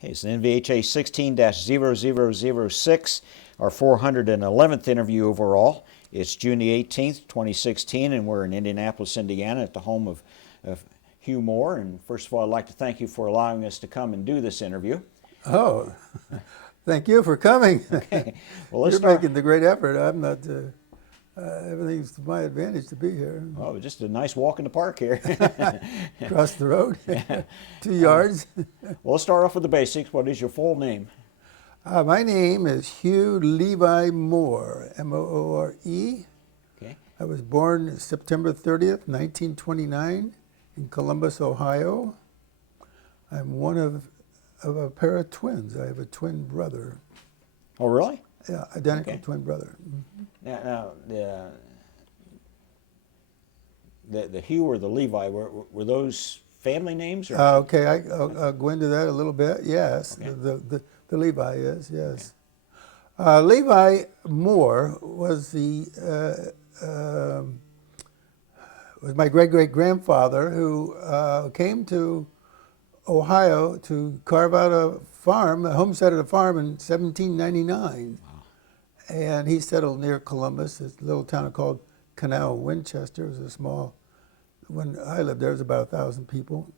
Okay, it's NVHA 16-0006, our 411th interview overall. It's June the 18th, 2016, and we're in Indianapolis, Indiana at the home of Hugh Moore. And first of all, I'd like to thank you for allowing us to come and do this interview. Oh, thank you for coming. Okay. Well, You're making the great effort. I'm not, everything's to my advantage to be here. Oh, just a nice walk in the park here. Across the road, 2 yards. Well, let's start off with the basics. What is your full name? My name is Hugh Levi Moore, M-O-O-R-E. Okay. I was born September 30th, 1929 in Columbus, Ohio. I'm one of a pair of twins. I have a twin brother. Oh, really? Yeah, identical Okay. twin brother. Mm-hmm. Now the Hugh or the Levi, were those family names? Or? Okay, I'll go into that a little bit. Yes, Okay. the Levi is, yes. Okay. Levi Moore was was my great-great-grandfather who came to Ohio to carve out a farm, a homestead at a farm in 1799. Wow. And he settled near Columbus, this little town called Canal, Winchester. It was a small, when I lived there, it was about 1,000 people.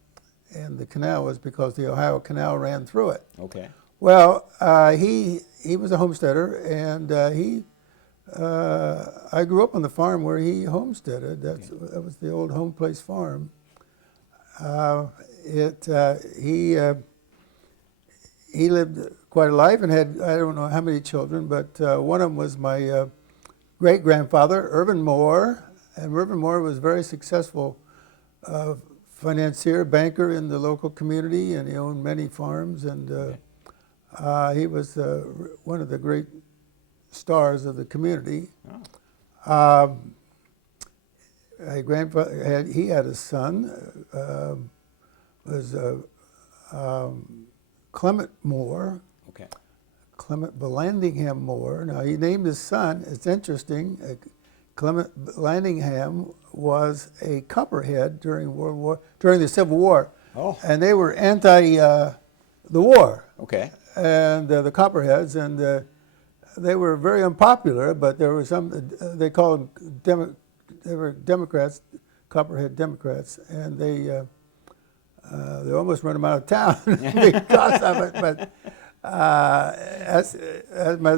And the canal was because the Ohio Canal ran through it. Okay. Well, he was a homesteader, and I grew up on the farm where he homesteaded. That was the old home place farm. He lived quite a life and had, I don't know how many children, but one of them was my great-grandfather, Irvin Moore. And Irvin Moore was a very successful financier, banker in the local community, and he owned many farms. And he was one of the great stars of the community. Oh. My grandfather he had a son, was Clement Moore. Okay. Clement Vallandigham Moore. Now he named his son. It's interesting. Clement Vallandigham was a Copperhead during the Civil War. Oh. And they were anti the war. Okay. And the Copperheads, and they were very unpopular. But there were some. They called them. They were Democrats, Copperhead Democrats, and they almost run them out of town because of it. But as my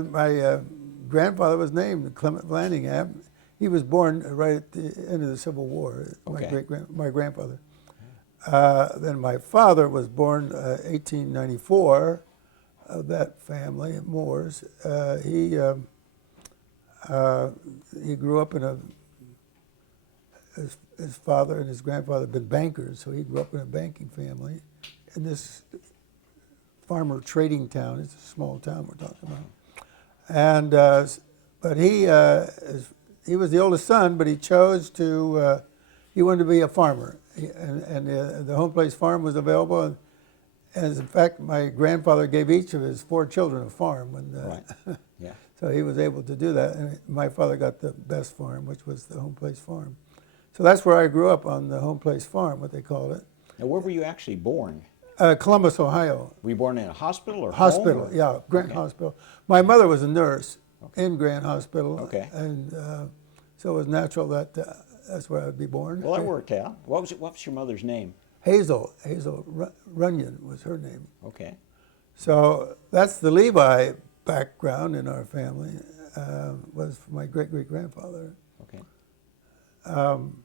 grandfather was named, Clement Vallandigham, he was born right at the end of the Civil War. Okay. My grandfather. Then my father was born 1894. Of that family, Moores. He grew up in his father and his grandfather had been bankers, so he grew up in a banking family in this farmer trading town. It's a small town we're talking about. And but he was the oldest son, but he chose to he wanted to be a farmer, and the home place farm was available. And as in fact, my grandfather gave each of his 4 children a farm. Right. Yeah. So he was able to do that. And my father got the best farm, which was the home place farm. So that's where I grew up, on the home place farm, what they called it. Now, where were you actually born? Columbus, Ohio. Were you born in a hospital or Hospital, home, or? yeah, Grant Okay. Hospital. My mother was a nurse in Grant Hospital. Okay. And so it was natural that that's where I'd be born. Well, that worked out. What was your mother's name? Hazel Runyon was her name. Okay. So that's the Levi background in our family, was from my great-great-grandfather. Okay. On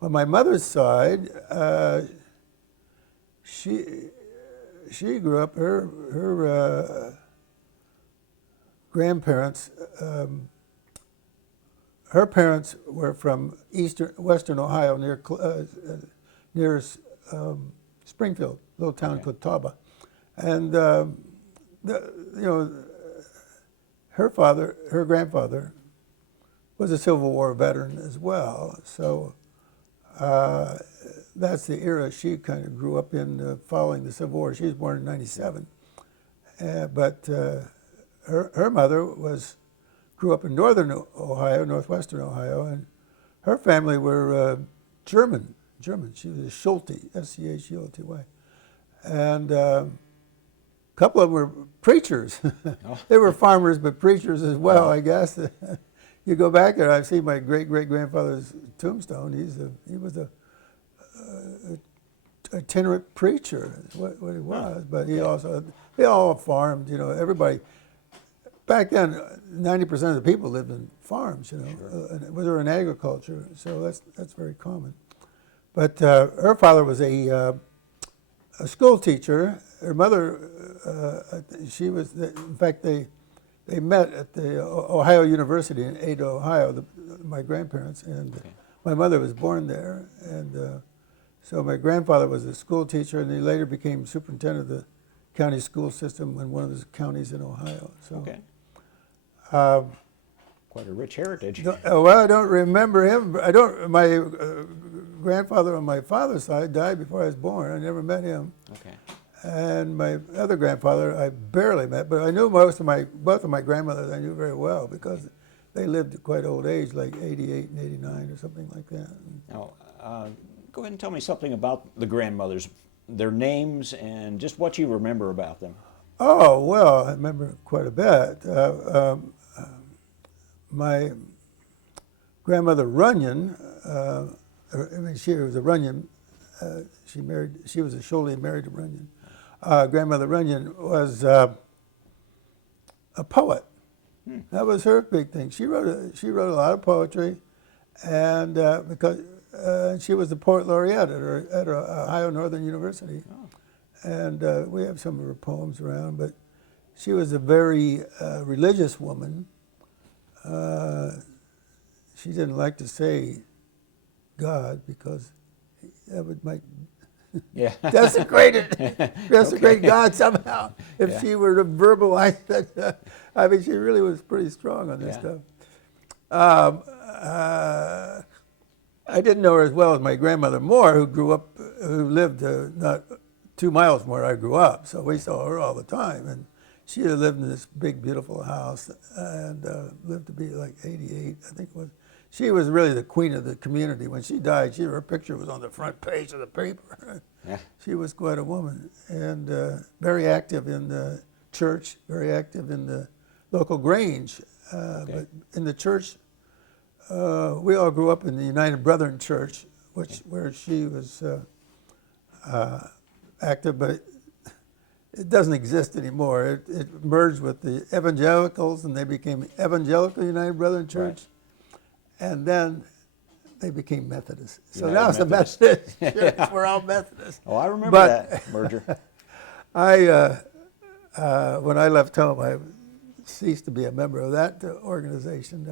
my mother's side, she grew up, her grandparents, her parents were from western Ohio near Springfield, a little town called Tauba. And her grandfather was a Civil War veteran as well. So that's the era she kind of grew up in, following the Civil War. She was born in '97, but her mother grew up in northern Ohio, northwestern Ohio, and her family were German. She was a Schulte, S-C-H-U-L-T-Y. And couple of them were preachers. Oh. They were farmers, but preachers as well, I guess. You go back there, I've seen my great-great-grandfather's tombstone. He was a itinerant preacher, is what he was. But they all farmed, everybody. Back then, 90% of the people lived in farms, Sure. They were in agriculture, so that's very common. But her father was a school teacher. Her mother, she was, in fact, they met at the Ohio University in Ada, Ohio, my grandparents, and my mother was born there. And so my grandfather was a school teacher, and he later became superintendent of the county school system in one of the counties in Ohio. So, Okay. Quite a rich heritage. well, I don't remember him. My grandfather on my father's side died before I was born. I never met him. Okay. And my other grandfather I barely met, but I knew both of my grandmothers I knew very well because they lived at quite old age, like 88 and 89 or something like that. Now, go ahead and tell me something about the grandmothers, their names, and just what you remember about them. Oh, well, I remember quite a bit. My grandmother Runyon, she was a Runyon. She was a Sholey married to Runyon. Grandmother Runyon was a poet. That was her big thing. She wrote a lot of poetry, and because she was the poet laureate at Ohio Northern University. Oh. And we have some of her poems around, but she was a very religious woman. She didn't like to say God because that might desecrate God somehow if she were to verbalize that. I mean, she really was pretty strong on this stuff. I didn't know her as well as my grandmother Moore, who lived not 2 miles from where I grew up, so we saw her all the time. And she had lived in this big, beautiful house and lived to be like 88, I think it was. She was really the queen of the community. When she died, her picture was on the front page of the paper. Yeah. She was quite a woman, and very active in the church, very active in the local Grange. But in the church, we all grew up in the United Brethren Church, where she was active, but it doesn't exist anymore. It merged with the evangelicals, and they became Evangelical United Brethren Church. Right. And then they became Methodists. So now it's a Methodist church. We're all Methodists. Oh, I remember that merger. When I left home, I ceased to be a member of that organization.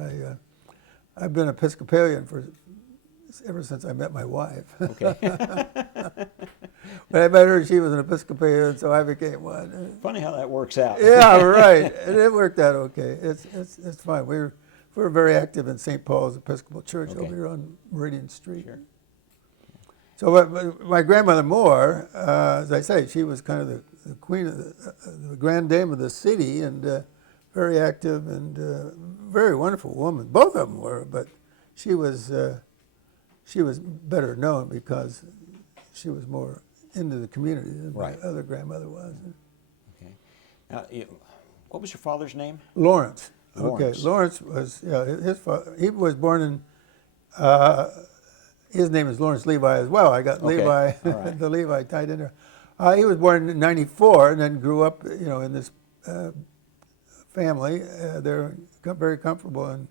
I've been Episcopalian ever since I met my wife. Okay. When I met her, she was an Episcopalian, so I became one. Funny how that works out. Yeah, right. And it worked out okay. It's fine. We're very active in St. Paul's Episcopal Church over here on Meridian Street. Sure. So my grandmother Moore, as I say, she was kind of the queen of the grand dame of the city, and very active and very wonderful woman. Both of them were, but she was better known because she was more into the community than my other grandmother was. Okay. Now, what was your father's name? Lawrence. Okay, Lawrence was, his father, he was born in, his name is Lawrence Levi as well. I got Levi, the Levi tied in there. He was born in '94 and then grew up, in this family. They're very comfortable in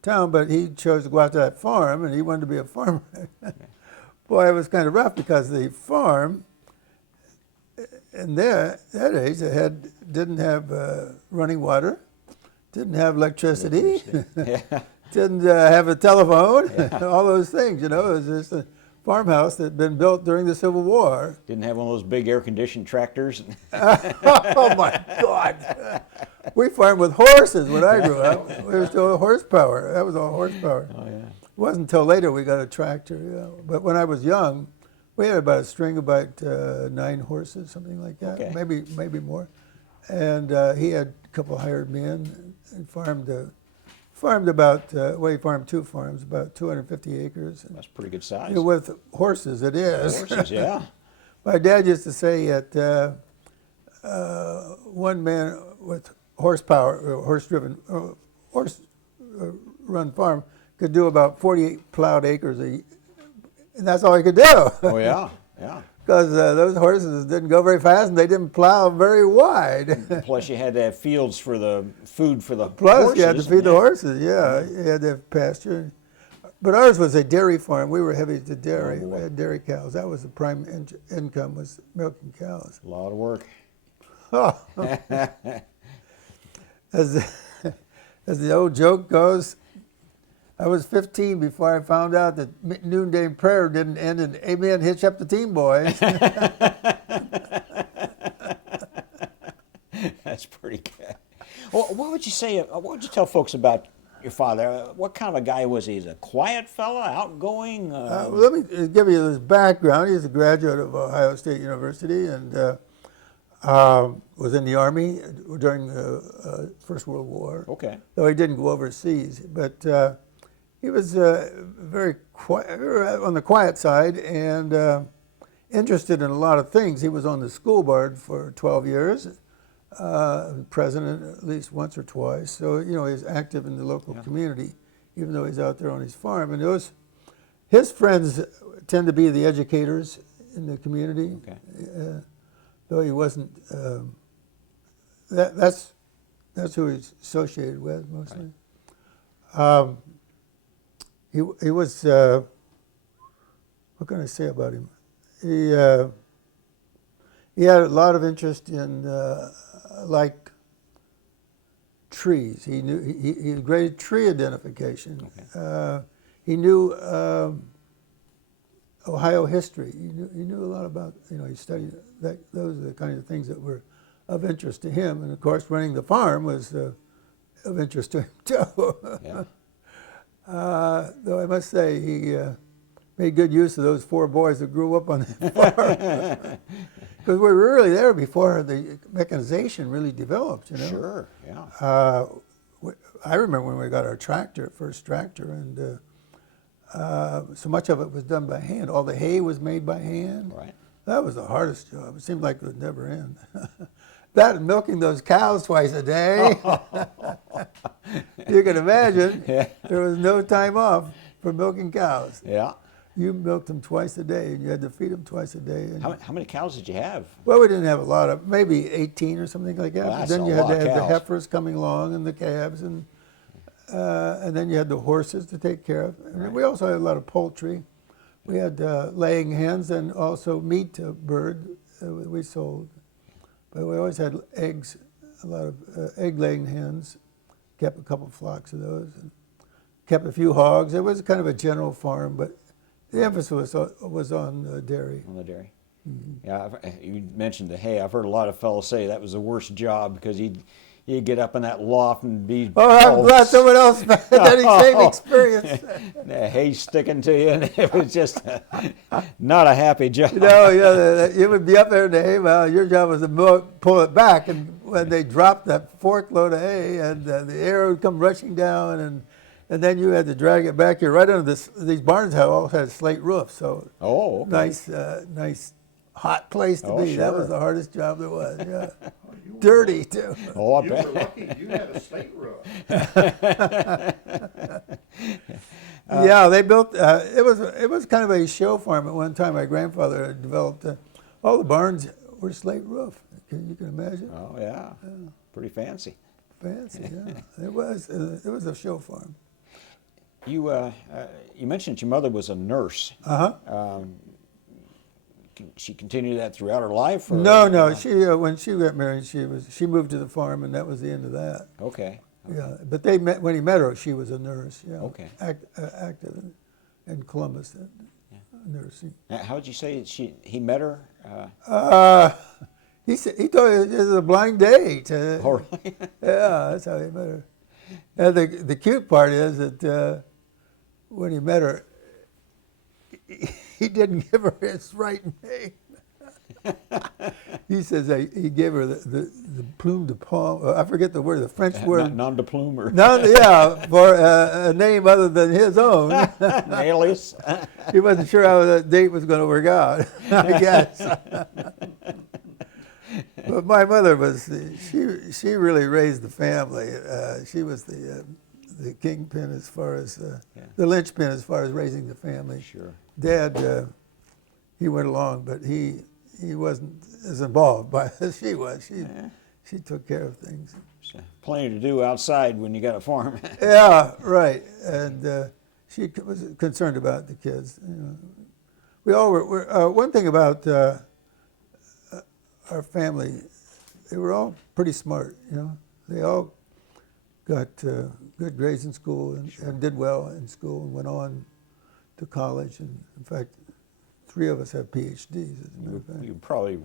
town, but he chose to go out to that farm, and he wanted to be a farmer. Boy, it was kind of rough because the farm, in that age, didn't have running water. Didn't have electricity, didn't have a telephone, all those things, It was just a farmhouse that had been built during the Civil War. Didn't have one of those big air-conditioned tractors. Oh, my God. We farmed with horses when I grew up. It was still horsepower. That was all horsepower. Oh, yeah. It wasn't until later we got a tractor. But when I was young, we had about a string of about 9 horses, something like that, maybe more. And he had a couple of hired men and farmed about, he farmed 2 farms, about 250 acres. That's pretty good size. With horses, it is. Horses, yeah. My dad used to say that one man with horsepower, horse-driven, horse-run farm could do about 48 plowed acres and that's all he could do. Oh yeah, yeah. Because those horses didn't go very fast and they didn't plow very wide. Plus, you had to have fields for the food for the Plus, horses. you had to feed the horses. Yeah, you had to have pasture. But ours was a dairy farm. We were heavy to dairy. Oh, We had dairy cows. That was the prime income, was milking cows. A lot of work. Oh. as the old joke goes, I was 15 before I found out that noonday prayer didn't end in "Amen, hitch up the team, boys." That's pretty good. Well, what would you say? What would you tell folks about your father? What kind of a guy was he? Is he a quiet fella, outgoing? Let me give you his background. He's a graduate of Ohio State University and was in the Army during the First World War. Okay. Though he didn't go overseas, but he was very quiet, on the quiet side and interested in a lot of things. He was on the school board for 12 years, president at least once or twice. So, you know, he's active in the local community, even though he's out there on his farm. And his friends tend to be the educators in the community. Okay. Though he wasn't, that's who he's associated with mostly. Right. He was, what can I say about him? He had a lot of interest in like trees. He knew he had great tree identification. Okay. He knew Ohio history. He knew a lot about, you know, he studied that. Those are the kind of things that were of interest to him. And of course, running the farm was of interest to him too. Yeah. Though I must say he made good use of those 4 boys that grew up on that farm. Because we were really there before the mechanization really developed, you know. Sure, yeah. I remember when we got our first tractor, and so much of it was done by hand. All the hay was made by hand. Right. That was the hardest job. It seemed like it would never end. That and milking those cows twice a day. You can imagine, there was no time off for milking cows. Yeah. You milked them twice a day, and you had to feed them twice a day. And How many cows did you have? well, we didn't have a lot of, maybe 18 or something like that. Well, But that's then a you had lot to of have the cows. heifers coming along and the calves, and then you had the horses to take care of. And Right. we also had a lot of poultry. We had laying hens and also meat bird we sold. But we always had eggs, a lot of egg-laying hens. Kept a couple flocks of those. And kept a few hogs. It was kind of a general farm, but the emphasis was on dairy. On the dairy. Mm-hmm. Yeah, you mentioned the hay. I've heard a lot of fellows say that was the worst job because he'd get up in that loft and be Oh, I'm glad someone else had that same experience. the hay sticking to you, and it was just not a happy job. You know, you would be up there in the hay. Well, your job was to pull it back, and when they dropped that fork load of hay, and the air would come rushing down, and then you had to drag it back. You're right under this. These barns all had slate roofs, so Oh, okay. nice, hot place to be. Sure. That was the hardest job there was. Yeah, dirty too. Oh, I You bet. were lucky you had a slate roof. Yeah, they built. It was kind of a show farm at one time. My grandfather had developed. All the barns were slate roof. You can imagine. Oh, yeah. Pretty fancy. Fancy, yeah. It was a show farm. You mentioned your mother was a nurse. Uh-huh. She continued that throughout her life? Or, No. She when she got married, she moved to the farm, and that was the end of that. Okay. Yeah, but they met when he met her. She was a nurse. Yeah. Okay. Active in Columbus, nursing. Now, how would you say he met her? He said he thought it was a blind date. Oh, really? Yeah, that's how he met her. And the cute part is that when he met her, he didn't give her his right name. He says he gave her the plume de pomme. I forget the word, the French word. Non de plume or For a name other than his own. alias? He wasn't sure how that date was going to work out, I guess. But my mother was she really raised the family. She was the kingpin as far as the linchpin as far as raising the family. Sure. Dad, he went along, but he wasn't as involved as she was. She took care of things. So, plenty to do outside when you got a farm. Yeah, right. And she was concerned about the kids. You know. We all were. One thing about our family, they were all pretty smart. You know, they all got good grades in school and did well in school and went on to college. And in fact, 3 of us have PhDs. As a matter of fact. You probably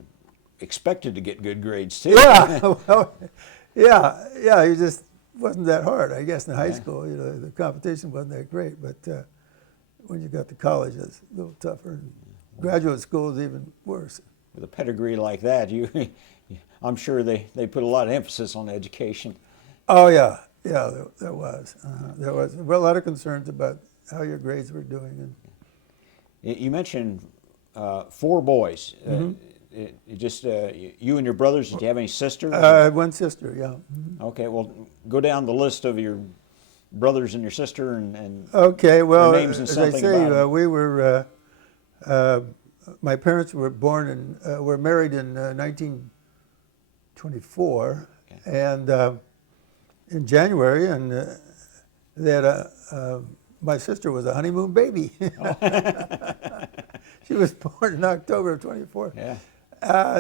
expected to get good grades too. Yeah, well, yeah. It just wasn't that hard, I guess. In high school, you know, the competition wasn't that great, but when you got to college, it's a little tougher. And graduate school is even worse. With a pedigree like that, I'm sure they put a lot of emphasis on education. Oh yeah, there was. There was a lot of concerns about how your grades were doing. And You mentioned 4 boys. Just you and your brothers. Did you have any sisters? I had one sister. Yeah. Mm-hmm. Okay, well, go down the list of your brothers and your sister and Okay, well, their names and as I something say, about them. we were. My parents were were married in 1924, and in January, and they had my sister was a honeymoon baby. She was born in October of 24. Yeah.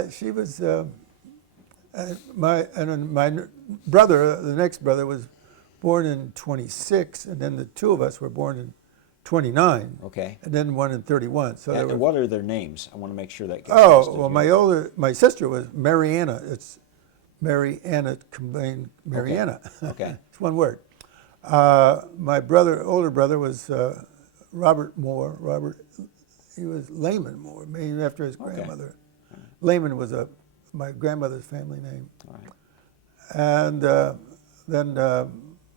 She was my brother. The next brother was born in 26, and then the 2 of us were born in 29. Okay. And then one in 31. So And what are their names? I want to make sure that gets oh listed well, here. my sister was Mariana. It's Mariana combined Mariana. Okay. It's one word. My older brother was Robert Moore. He was Lehman Moore, named after his grandmother. Lehman was my grandmother's family name. All right. And then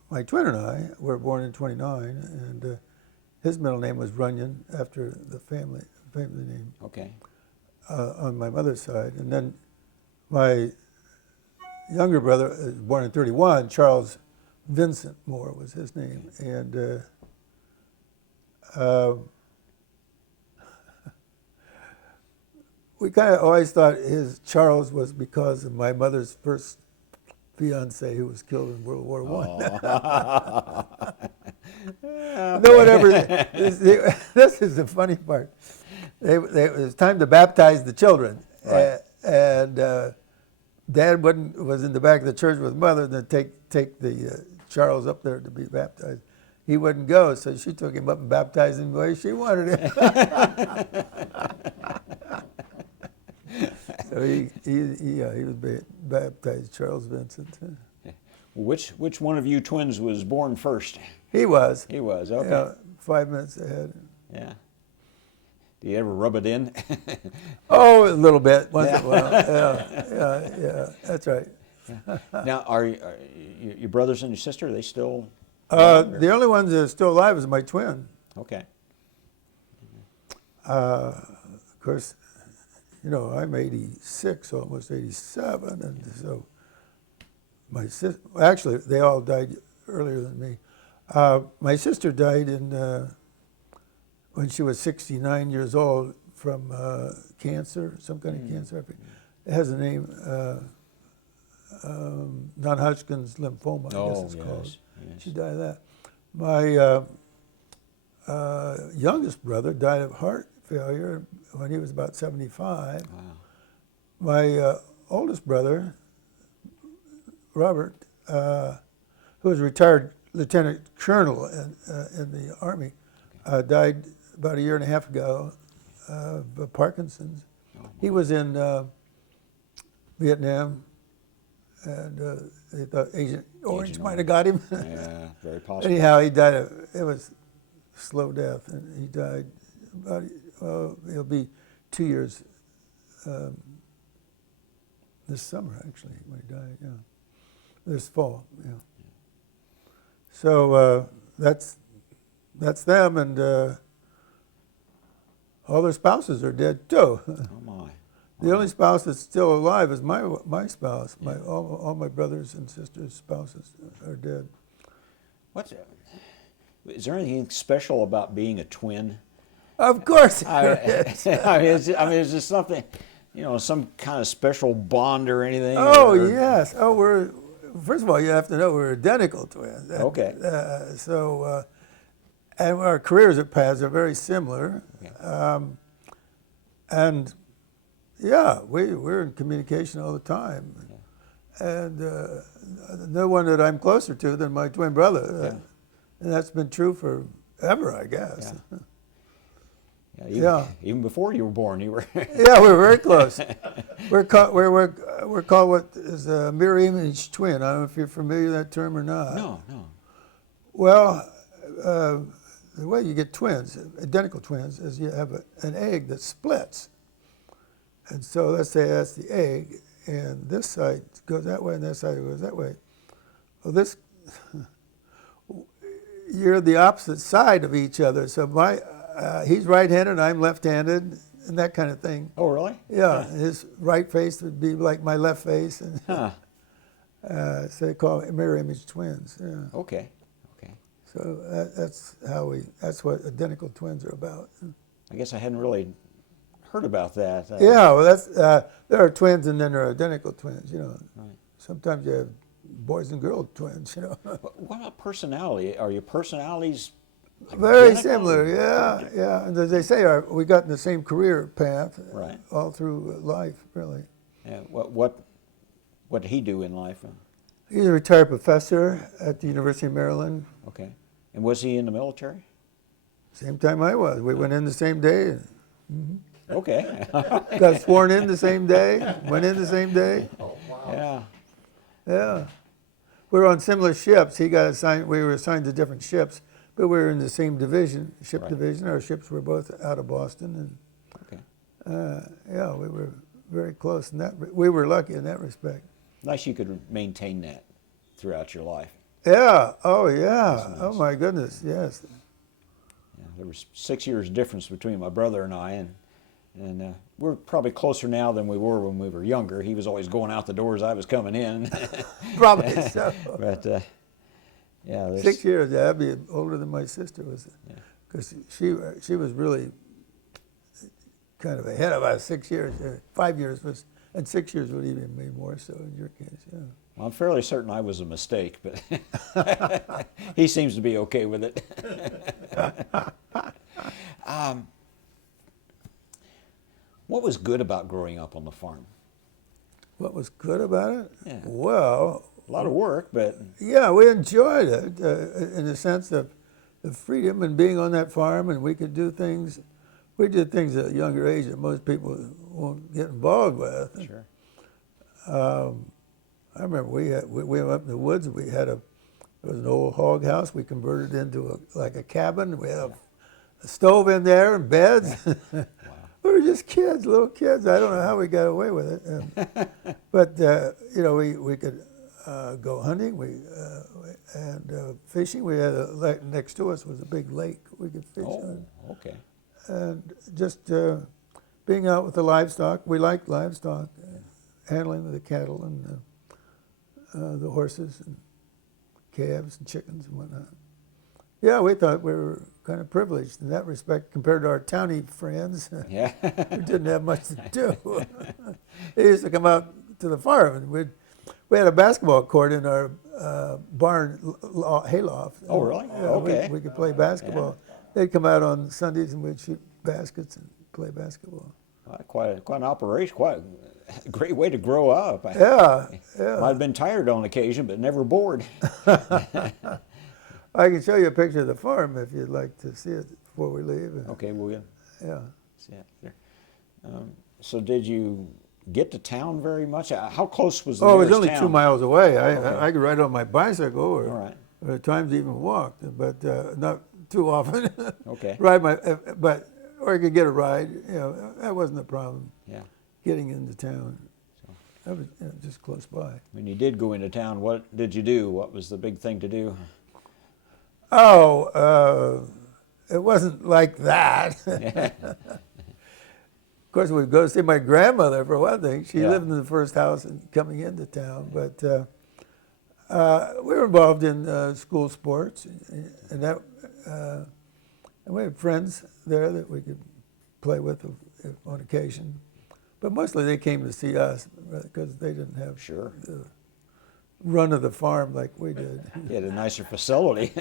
my twin and I were born in 29, and his middle name was Runyon, after the family name Okay. on my mother's side. And then my younger brother was born in 31. Charles Vincent Moore was his name, and we kind of always thought his Charles was because of my mother's first fiance who was killed in World War I. No one ever. This is the funny part. It was time to baptize the children, Right. and Dad was in the back of the church with Mother to take the Charles up there to be baptized. He wouldn't go, so she took him up and baptized him the way she wanted him. So he was baptized Charles Vincent. Which one of you twins was born first? He was. He was. Okay. Yeah, 5 minutes ahead. Yeah. Do you ever rub it in? Oh, a little bit once in a while. Yeah, that's right. Now, are your brothers and your sister? Are they still? The only one that's still alive is my twin. Okay. Of course, you know, I'm 86, almost 87, and so my sister. Actually, they all died earlier than me. My sister died when she was 69 years old from cancer, some kind of cancer. It has a name, non-Hodgkin's lymphoma, I guess it's called. Yes. She died of that. My youngest brother died of heart failure when he was about 75. Wow. My oldest brother, Robert, who was a retired lieutenant colonel in the Army, died about a year and a half ago of Parkinson's. He was in Vietnam, and they thought Agent Orange might have got him. Yeah, very possible. Anyhow, he died it was slow death, and he died about, it'll be 2 years this summer, actually, when he died, yeah. This fall, yeah. So that's them, and all their spouses are dead too. Oh my. The only spouse that's still alive is my spouse. All my brothers and sisters' spouses are dead. Is there anything special about being a twin? Of course I, there is. is this something, some kind of special bond or anything? Oh, or- yes. Oh, first of all, you have to know we're identical twins. Okay. And our careers at paths are very similar. Okay. And yeah, we're in communication all the time. And no one that I'm closer to than my twin brother. And that's been true forever, I guess. Even before you were born, you were. Yeah, we're very close. We're called what is a mirror image twin. I don't know if you're familiar with that term or not. No. Well, the way you get twins, identical twins, is you have an egg that splits. And so let's say that's the egg, and this side goes that way, and this side goes that way. Well, you're the opposite side of each other. So he's right-handed, I'm left-handed, and that kind of thing. Oh, really? Yeah, his right face would be like my left face, and so they call it mirror image twins. Yeah. Okay. So that's what identical twins are about. I guess I hadn't really heard about that. Yeah, well, there are twins and then there are identical twins. Right. Sometimes you have boys and girl twins. What about personality? Are your personalities Very identical? similar? Yeah. And as they say, we got in the same career path, Right. all through life, really. Yeah. What did he do in life? He's a retired professor at the University of Maryland. Okay. And was he in the military? Same time I was. We went in the same day. Okay. Got sworn in the same day. Went in the same day. Oh, wow. Yeah. Yeah. We were on similar ships. He got assigned. We were assigned to different ships, but we were in the same division, ship Right. division. Our ships were both out of Boston, Okay. and yeah, we were very close in that. We were lucky in that respect. Nice you could maintain that throughout your life. Yeah. Oh, yeah. That's nice. Oh, my goodness. Yes. Yeah, there was 6 years difference between my brother and I, and we're probably closer now than we were when we were younger. He was always going out the doors, I was coming in. Probably so. But yeah, there's, 6 years. Yeah, I'd be older than my sister was, because she was really kind of ahead of us. 6 years, 5 years was, and 6 years would even be more so in your case. Yeah. well, I'm fairly certain I was a mistake, but he seems to be okay with it. What was good about growing up on the farm? What was good about it? Yeah. Well, A lot of work, but yeah, we enjoyed it in the sense of the freedom and being on that farm, and we could do things. We did things at a younger age that most people won't get involved with. sure. I remember we went up in the woods. It was an old hog house. We converted it into a cabin. We had a stove in there and beds. We were just kids, little kids. I don't know how we got away with it. But we could go hunting. And fishing. We had next to us was a big lake we could fish on. Okay. And just being out with the livestock. We liked livestock, handling of the cattle and the horses and calves and chickens and whatnot. Yeah, we thought we were kind of privileged in that respect compared to our townie friends Yeah. who didn't have much to do. They used to come out to the farm, and we had a basketball court in our barn hayloft. Oh, really? Yeah, Okay. we could play basketball. They'd come out on Sundays and we'd shoot baskets and play basketball. Quite an operation. Quite a great way to grow up. Yeah. Might have been tired on occasion, but never bored. I can show you a picture of the farm if you'd like to see it before we leave. Okay, we'll Yeah. see it there. So did you get to town very much? How close was the Oh, it was nearest only town? 2 miles away. Okay. I could ride on my bicycle, All right. or at times even walked, but not too often. Okay. Or I could get a ride. That wasn't a problem. Yeah. Getting into town. That was just close by. When you did go into town, what did you do? What was the big thing to do? Oh, it wasn't like that. Of course, we'd go see my grandmother for one thing. She Yeah. lived in the first house coming into town. But we were involved in school sports, and we had friends there that we could play with on occasion. But mostly they came to see us because they didn't have Sure. the run of the farm like we did. You had a nicer facility.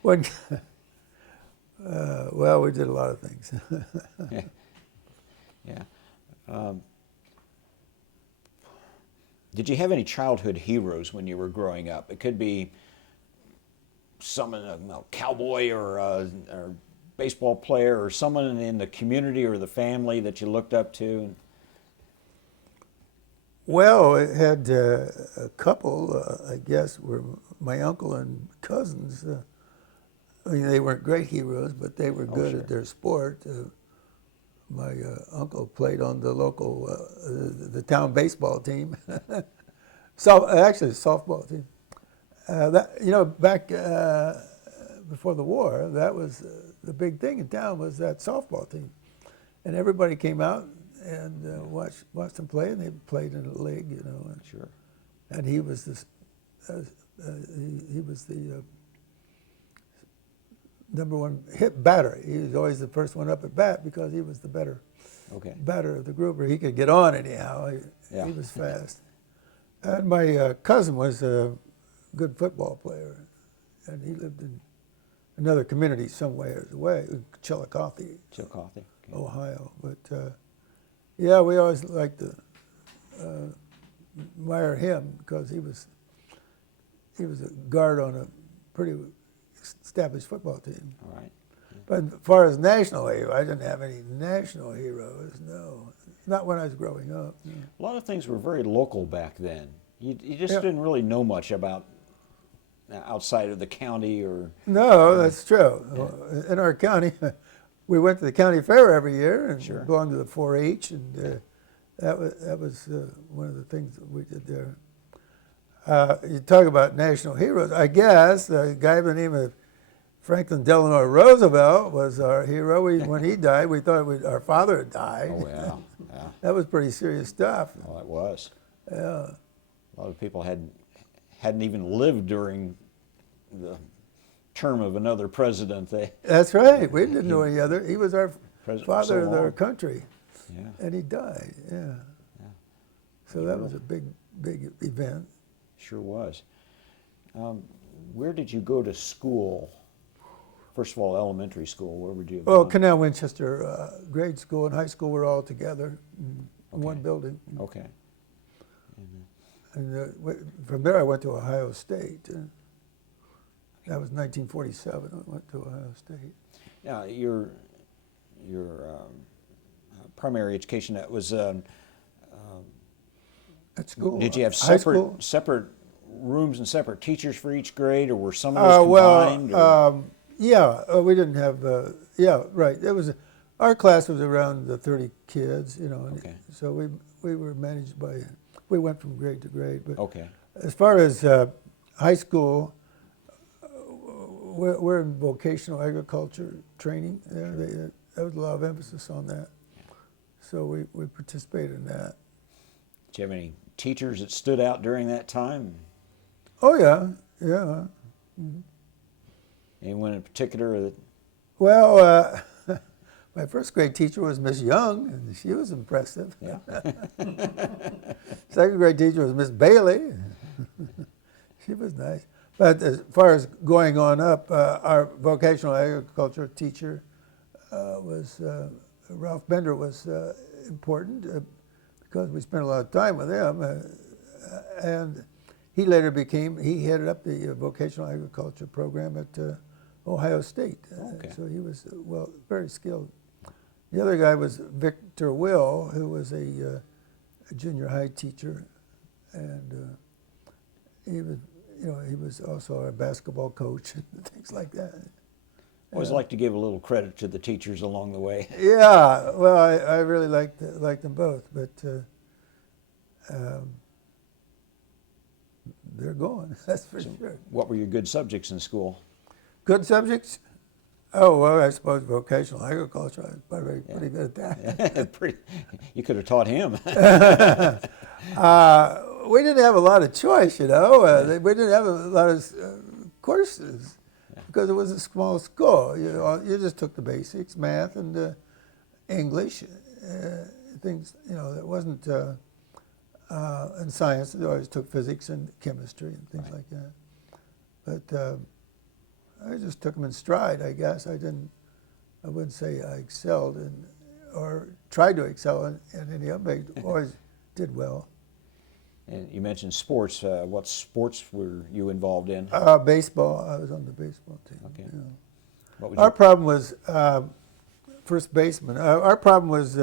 One, well, we did a lot of things. Yeah. Did you have any childhood heroes when you were growing up? It could be someone, a cowboy or baseball player, or someone in the community or the family that you looked up to. Well, I had a couple, I guess, were my uncle and cousins. I mean, they weren't great heroes, but they were good sure. at their sport. My uncle played on the local, the town baseball team. Actually, softball team. Back before the war, that was the big thing in town was that softball team, and everybody came out and watched them play, and they played in a league, And, Sure. And he was this, he was the number one hit batter. He was always the first one up at bat because he was the better batter of the group, or he could get on anyhow. He was fast. And my cousin was a good football player, and he lived in another community somewhere away, Chillicothe, Chillicothe. Okay. Ohio. But yeah, we always liked to admire him because he was a guard on a pretty established football team. All right. But as far as national hero, I didn't have any national heroes, no. Not when I was growing up. No. A lot of things were very local back then. You just Yeah. didn't really know much about outside of the county or. No, that's true. In our county, we went to the county fair every year and Sure. belonged to the 4-H, and that was one of the things that we did there. You talk about national heroes. I guess a guy by the name of Franklin Delano Roosevelt was our hero. When he died, we thought our father had died. Oh yeah, yeah. That was pretty serious stuff. Well, it was. Yeah. A lot of people hadn't even lived during the term of another president. That's right. We didn't know any other. He was our President father so of our long. country, Yeah. and he died. Yeah. So that was a big event. Sure was. Where did you go to school? First of all, elementary school. Where would you have Well, gone? Canal Winchester grade school and high school were all together in one building. Okay. And from there I went to Ohio State. That was 1947. I went to Ohio State. Yeah, your primary education, that was. At school. Did you have high school? separate rooms and separate teachers for each grade, or were some of those combined? We didn't have. Right. It was our class was around 30 kids, And Okay. so we were managed by. We went from grade to grade. But Okay. as far as high school, we're in vocational agriculture training. There was a lot of emphasis on that. So we participated in that. Did you have any teachers that stood out during that time? Oh yeah, yeah. Anyone in particular that? Well, my first grade teacher was Miss Young, and she was impressive. Yeah. Second grade teacher was Miss Bailey. She was nice. But as far as going on up, our vocational agriculture teacher was Ralph Bender was important because we spent a lot of time with him, and he later he headed up the vocational agriculture program at Ohio State. Okay. So he was very skilled. The other guy was Victor Will, who was a junior high teacher, and he was also our basketball coach and things like that. Always like to give a little credit to the teachers along the way. Yeah, well, I really liked them both, but they're gone. That's for sure. What were your good subjects in school? Good subjects. Oh, well, I suppose vocational agriculture, I was probably pretty good at that. You could have taught him. We didn't have a lot of choice, you know. We didn't have a lot of courses because it was a small school. You know, you just took the basics, math and English, things. You know, it wasn't and science. They always took physics and chemistry and things like that. But I just took them in stride, I guess. I wouldn't say I excelled or tried to excel in any of them. I always did well. And you mentioned sports. What sports were you involved in? Baseball. I was on the baseball team. Okay. You know. What would Our you, problem was first baseman. Our problem was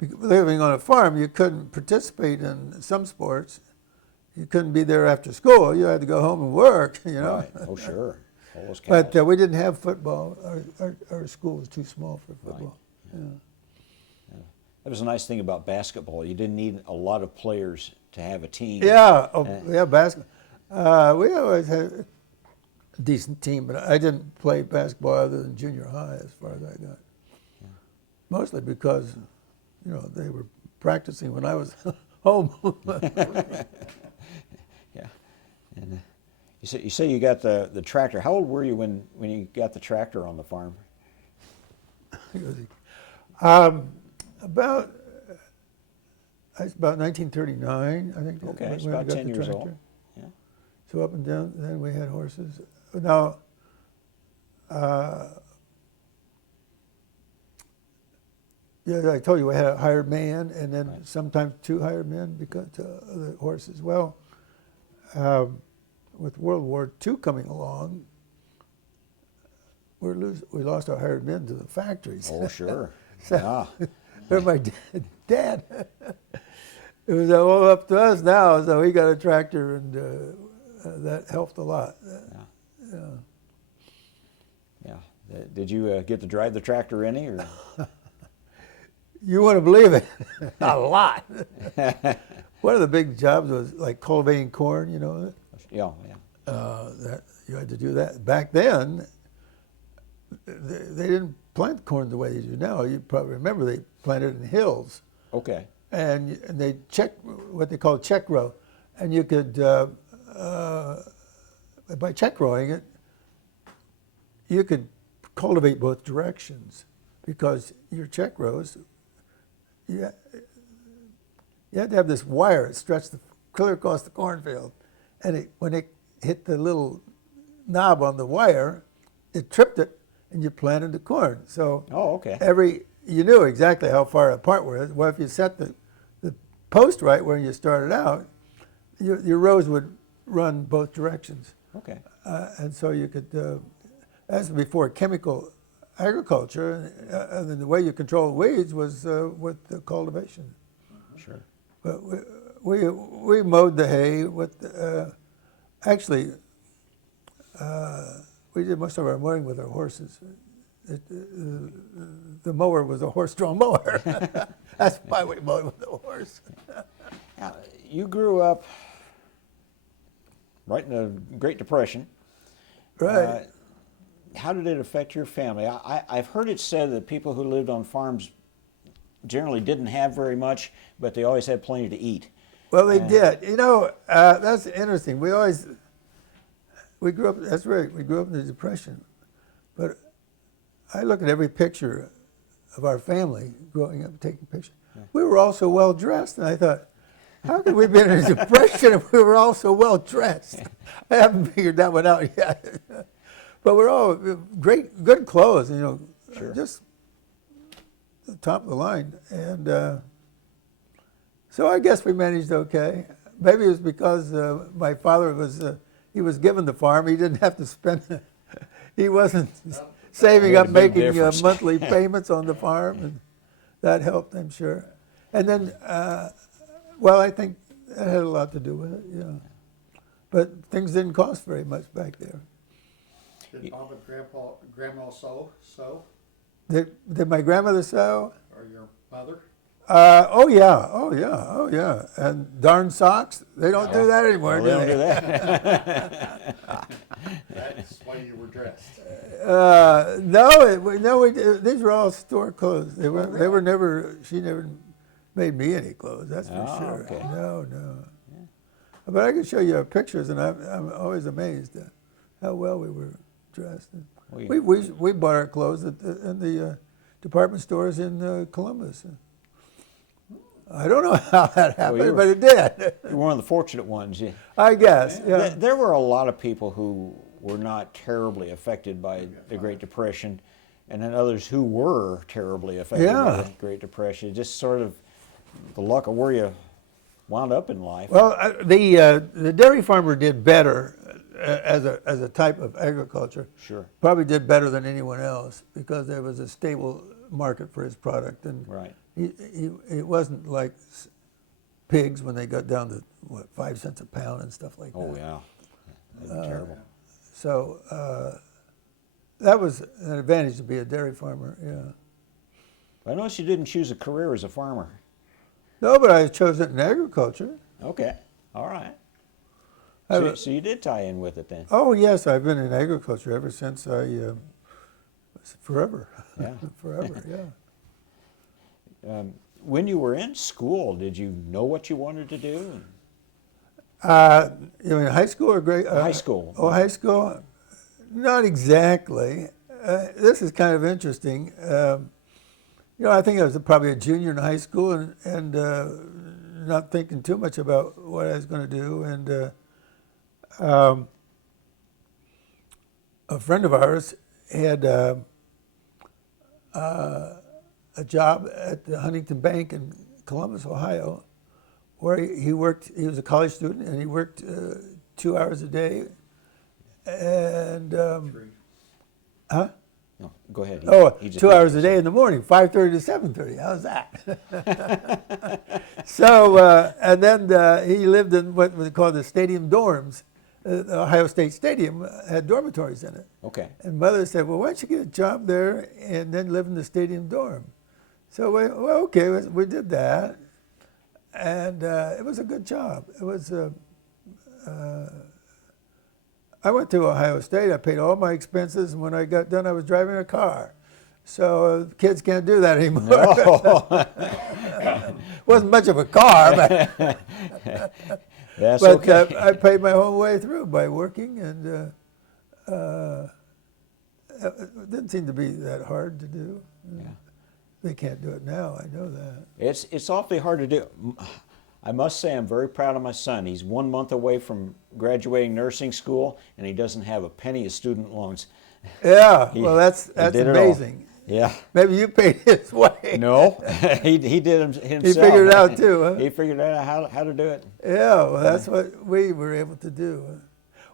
living on a farm. You couldn't participate in some sports. You couldn't be there after school. You had to go home and work. You know. Right. Oh, sure. All those But cows. we didn't have football. Our school was too small for football. Right. Yeah. That was a nice thing about basketball. You didn't need a lot of players to have a team. Yeah, basketball. We always had a decent team, but I didn't play basketball other than junior high as far as I got. Yeah. Mostly because, you know, they were practicing when I was home. Yeah. And you say you got the tractor. How old were you when you got the tractor on the farm? About 1939, I think. Okay, it's when I about got 10 the years old. tractor. Yeah. So up and down, then we had horses. Now, yeah, I told you we had a hired man, and then Right. sometimes two hired men because of the horses. Well, with World War II coming along, we lost our hired men to the factories. Oh, sure. So- Yeah. Or my dad. It was all up to us now, so he got a tractor, and that helped a lot. Yeah. Yeah. Did you get to drive the tractor any? Or? You wouldn't believe it, a lot. One of the big jobs was like cultivating corn. You know, Yeah. that you had to do that. Back then, they didn't plant corn the way they do now. You probably remember they planted in hills. Okay. And they what they call check row, and you could by check rowing it, you could cultivate both directions because your check rows, you had to have this wire that stretched clear across the cornfield, and when it hit the little knob on the wire, it tripped it, and you planted the corn. So Oh, okay. you knew exactly how far apart were. Well, if you set the post right where you started out, your rows would run both directions. Okay. And so you could, as before chemical agriculture, and then the way you control weeds was with the cultivation. Sure. But we mowed the hay with, actually, we did most of our mowing with our horses. The mower was a horse-drawn mower. That's why we mowed with a horse. Now, you grew up right in the Great Depression. Right. How did it affect your family? I've heard it said that people who lived on farms generally didn't have very much, but they always had plenty to eat. Well, they did. You know, that's interesting. We grew up, that's right, we grew up in the Depression. But I look at every picture of our family growing up, taking pictures. Yeah. We were all so well dressed, and I thought, how could we be in a depression if we were all so well dressed? I haven't figured that one out yet. But we're all good clothes, you know, Sure. just the top of the line. And so I guess we managed okay. Maybe it was because my father he was given the farm. He didn't have to spend, he wasn't saving Made a up, big making difference. monthly payments on the farm, and that helped, I'm sure. And then, well, I think that had a lot to do with it, yeah. But things didn't cost very much back there. Did Mom and Grandma sew? Did my grandmother sew? Or your mother? Oh yeah, oh yeah, oh yeah. And darn socks, they don't do that anymore, Well, do they don't they? do that. That's why you were dressed. No, these were all store clothes. They were never. She never made me any clothes. That's for Oh, sure. okay. No, no. But I can show you pictures, and I'm always amazed at how well we were dressed. And we bought our clothes in the department stores in Columbus. I don't know how that happened, but it did. You're one of the fortunate ones. I guess. Yeah. There were a lot of people who were not terribly affected by the Great Depression, and then others who were terribly affected by the Great Depression. Just sort of the luck of where you wound up in life. Well, the dairy farmer did better as a type of agriculture. Sure. Probably did better than anyone else because there was a stable market for his product, and Right. it wasn't like pigs when they got down to 5 cents a pound and stuff like that. Oh yeah, that'd be terrible. So that was an advantage to be a dairy farmer. Yeah. I noticed you didn't choose a career as a farmer. No, but I chose it in agriculture. Okay, all right. I- So you did tie in with it then. Oh yes, I've been in agriculture ever since forever. Yeah. Forever. Yeah. When you were in school, did you know what you wanted to do? You mean high school or grade? High school. Oh, high school? Not exactly. This is kind of interesting. I think I was probably a junior in high school and not thinking too much about what I was going to do. And a friend of ours had a job at the Huntington Bank in Columbus, Ohio, where he worked. He was a college student, and he worked 2 hours a day. And huh? No, go ahead. He just 2 hours a day in the morning, 5:30 to 7:30. How's that? So and then he lived in what was called the stadium dorms. The Ohio State Stadium had dormitories in it. Okay. And mother said, "Well, why don't you get a job there and then live in the stadium dorm?" So we did that, and it was a good job. It was. I went to Ohio State. I paid all my expenses, and when I got done, I was driving a car. So kids can't do that anymore. No. Wasn't much of a car, but, That's but okay. I paid my whole way through by working, and it didn't seem to be that hard to do. Yeah. They can't do it now. I know that. It's awfully hard to do. I must say I'm very proud of my son. He's 1 month away from graduating nursing school, and he doesn't have a penny of student loans. Yeah, He- well, that's he did it all. amazing. Yeah. Maybe you paid his way. No, he did it himself. He figured it out too, huh? He figured out how to do it. Yeah, well, that's what we were able to do.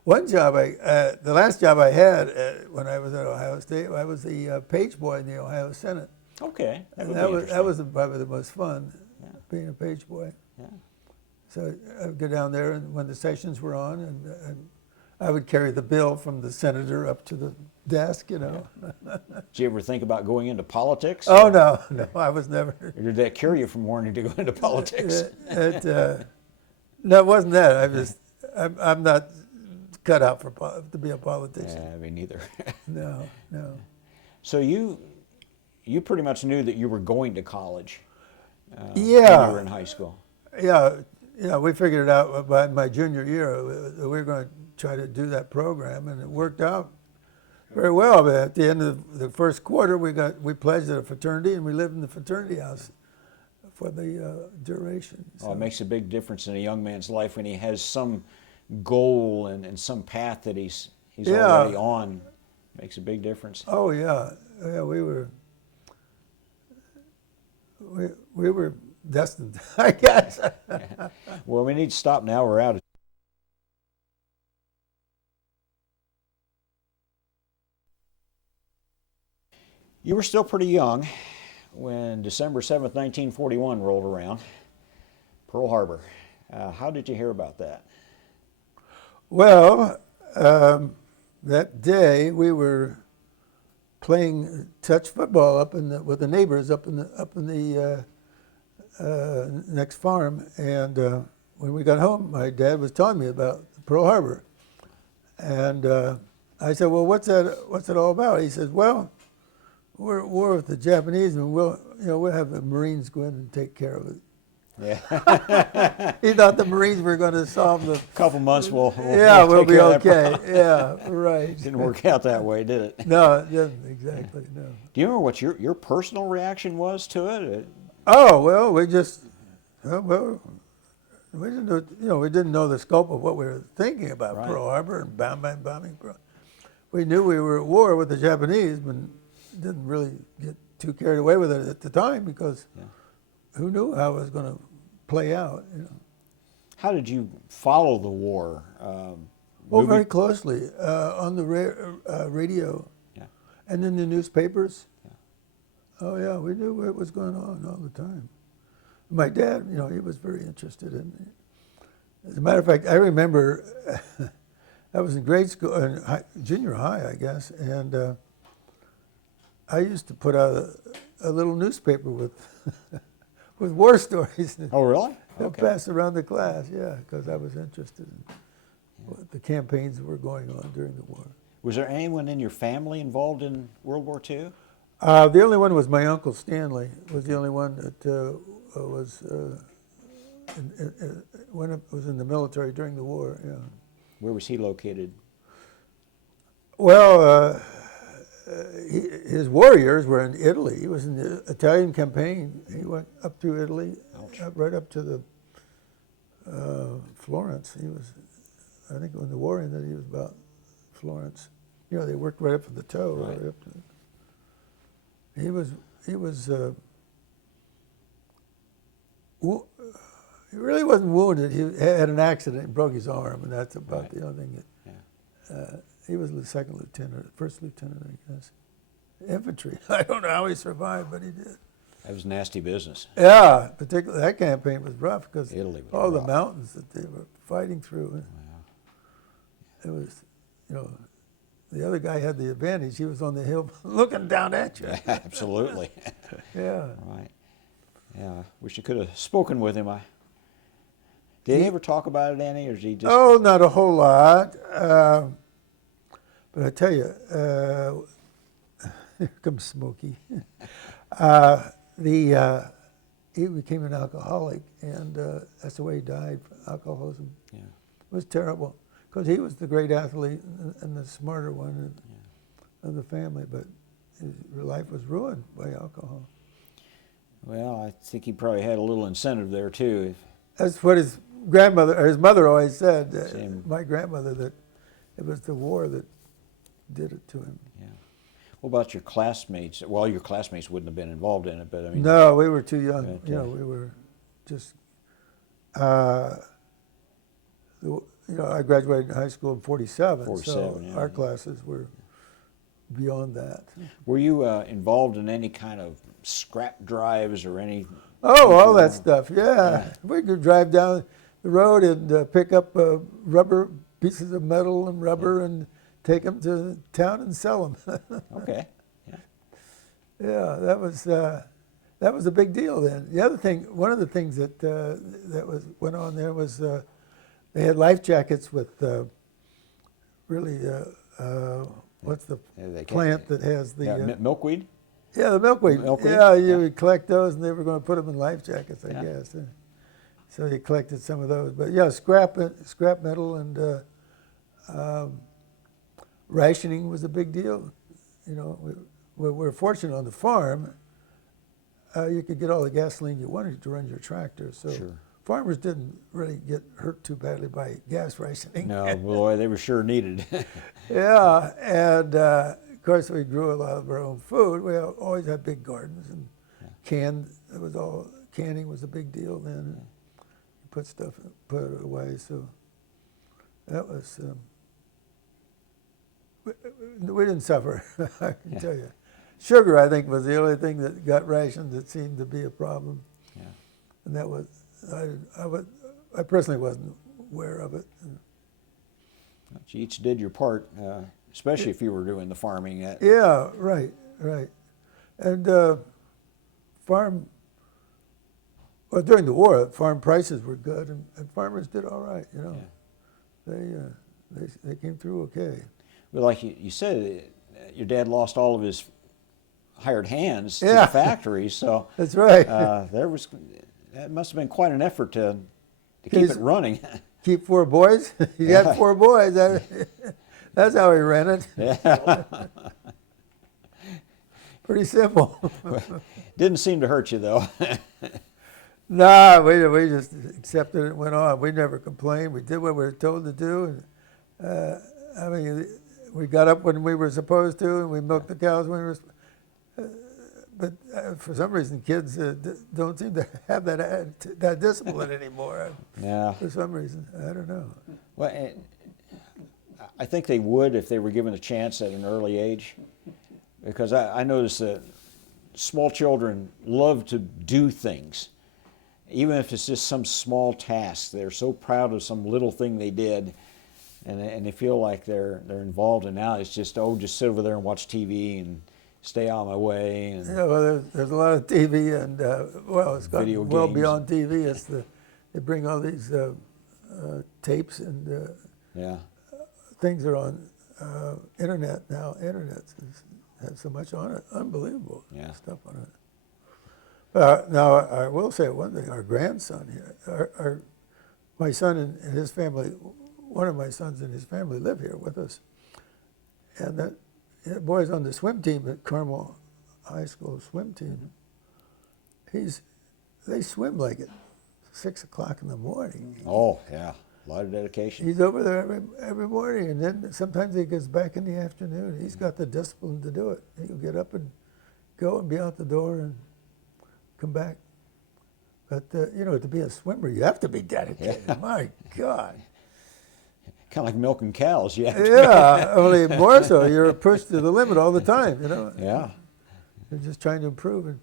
One job, the last job I had when I was at Ohio State, I was the page boy in the Ohio Senate. Okay, that would And be that was interesting. probably the most fun, being a page boy. Yeah. So I would go down there, and when the sessions were on, and I would carry the bill from the senator up to the desk, you know. Did you ever think about going into politics? Oh, no, I was never. Or did that cure you from wanting to go into politics? No, it wasn't that. I'm not cut out to be a politician. Yeah, me neither. No. So you pretty much knew that you were going to college when Yeah. you were in high school. Yeah, we figured it out by my junior year. We were going to try to do that program, and it worked out very well. But at the end of the first quarter, we pledged at a fraternity, and we lived in the fraternity house for the duration. Oh, it makes a big difference in a young man's life when he has some goal and some path that he's Yeah. already on. Makes a big difference. Oh yeah, we were destined, I guess. Well, we need to stop now. We're out of You were still pretty young when December 7th, 1941 rolled around, Pearl Harbor. How did you hear about that? Well, that day we were playing touch football with the neighbors up in the next farm, and when we got home, my dad was telling me about Pearl Harbor, and I said, "Well, what's it all about?" He says, "Well, we're at war with the Japanese, and we'll have the Marines go in and take care of it." Yeah. He thought the Marines were going to solve the. Couple months we'll We'll take be care of that okay. problem. Yeah, right. Didn't work out that way, did it? No, it didn't exactly. No. Do you remember what your personal reaction was to it? Oh well, we just we didn't know, we didn't know the scope of what we were thinking about Right. Pearl Harbor and bombing. We knew we were at war with the Japanese, but didn't really get too carried away with it at the time because who knew how it was going to play out? How did you follow the war? Well, very closely on the radio, and in the newspapers. Oh yeah, we knew what was going on all the time. My dad, he was very interested in it. As a matter of fact, I remember I was in grade school, junior high, I guess, and I used to put out a little newspaper with with war stories. Oh, really? And pass around the class, because I was interested in what the campaigns that were going on during the war. Was there anyone in your family involved in World War II? The only one was my uncle Stanley. Was the only one that was when it was in the military during the war. Yeah. Where was he located? Well, his warriors were in Italy. He was in the Italian campaign. He went up through Italy, right up to the Florence. He was, I think, when the war ended, he was about Florence. They worked right up to the toe, right up to. He really wasn't wounded. He had an accident and broke his arm, and that's about the only thing that. He was the second lieutenant, first lieutenant, I guess. Infantry. I don't know how he survived, but he did. That was nasty business. Yeah, particularly that campaign was rough because Italy was all rough. the mountains that they were fighting through. It was, the other guy had the advantage. He was on the hill looking down at you. Absolutely. Yeah. Right. Yeah. I wish you could have spoken with him. Did he ever talk about it any, or did he just? Oh, not a whole lot. But I tell you, here comes Smokey. He became an alcoholic, and that's the way he died. Alcoholism. Yeah. It was terrible because he was the great athlete and the smarter one of the family, but his life was ruined by alcohol. Well, I think he probably had a little incentive there too. That's what his grandmother or his mother always said. My grandmother, that it was the war that did it to him. Yeah. What about your classmates? Well, your classmates wouldn't have been involved in it, but I mean. No, we were too young. But, we were just. I graduated high school in '47, so our classes were beyond that. Were you involved in any kind of scrap drives or any? Oh, all that stuff. Yeah, we could drive down the road and pick up rubber pieces of metal and rubber and take them to town and sell them. Okay. Yeah. Yeah, that was a big deal then. The other thing, one of the things that went on there was they had life jackets with really what's the plant that has the milkweed? Yeah, the milkweed. Yeah, you would collect those, and they were going to put them in life jackets, I guess. So you collected some of those, but yeah, scrap metal and rationing was a big deal. We were fortunate on the farm. You could get all the gasoline you wanted to run your tractor, so farmers didn't really get hurt too badly by gas rationing. No, boy, they were sure needed. Yeah, and of course we grew a lot of our own food. We always had big gardens and canning was a big deal then. You put it away, so that was. We didn't suffer, I can tell you. Sugar, I think, was the only thing that got rationed that seemed to be a problem. Yeah. And that was, I personally wasn't aware of it. You each did your part, especially if you were doing the farming. Yeah, right. And Well, during the war, farm prices were good, and farmers did all right. You know, they came through okay. Well, like you said, your dad lost all of his hired hands to Yeah. the factory, so That's right. that must have been quite an effort to keep He's- it running. Keep 4 boys. He had 4 boys. That's how he ran it. Yeah. Pretty simple. Didn't seem to hurt you though. Nah, we just accepted it and went on. We never complained. We did what we were told to do. And, I mean, we got up when we were supposed to, and we milked the cows when we were. But for some reason, kids don't seem to have that discipline anymore. Yeah. For some reason, I don't know. Well, I think they would if they were given a chance at an early age, because I noticed that small children love to do things, even if it's just some small task. They're so proud of some little thing they did, and they feel like they're involved. And now it's just just sit over there and watch TV and stay out of my way. And Yeah, well, there's a lot of TV, and well, it's Video gotten well games. beyond TV. It's they bring all these tapes and yeah, things are on internet now. Internet has so much on it, unbelievable stuff on it. Now I will say one thing: our grandson here, my son and his family, one of my sons and his family live here with us, and that boy's on the swim team at Carmel High School swim team. They swim like at 6 o'clock in the morning. oh yeah, a lot of dedication. He's over there every morning, and then sometimes he gets back in the afternoon. He's got the discipline to do it. He'll get up and go and be out the door and come back. But to be a swimmer, you have to be dedicated. Yeah. My God. Kind of like milking cows, yeah. Yeah, only more so. You're pushed to the limit all the time. Yeah. You're just trying to improve, and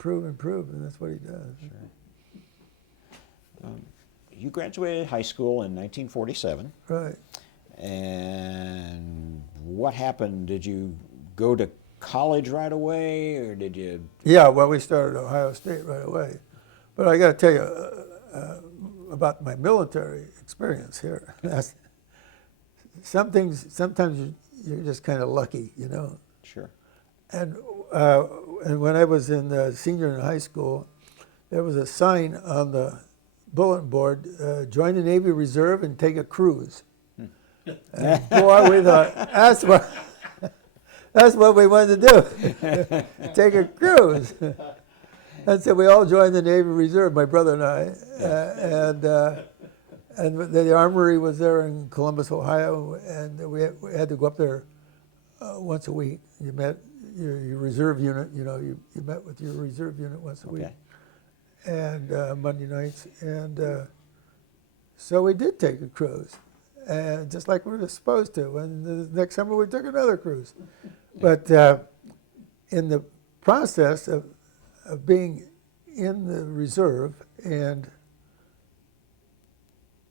that's what he does. You graduated high school in 1947. Right. And what happened? Did you go to college right away, or did you? Yeah, well, we started at Ohio State right away. But I got to tell you about my military experience here. Some things, sometimes you're just kind of lucky, Sure. And when I was in senior in high school, there was a sign on the bulletin board, join the Navy Reserve and take a cruise. And boy, we thought, that's what we wanted to do, take a cruise. And so we all joined the Navy Reserve, my brother and I, and the armory was there in Columbus, Ohio, and we had to go up there once a week. You met your reserve unit, you met with your reserve unit once a week, and Monday nights. And so we did take a cruise, and just like we were supposed to. And the next summer we took another cruise. But in the process of being in the reserve and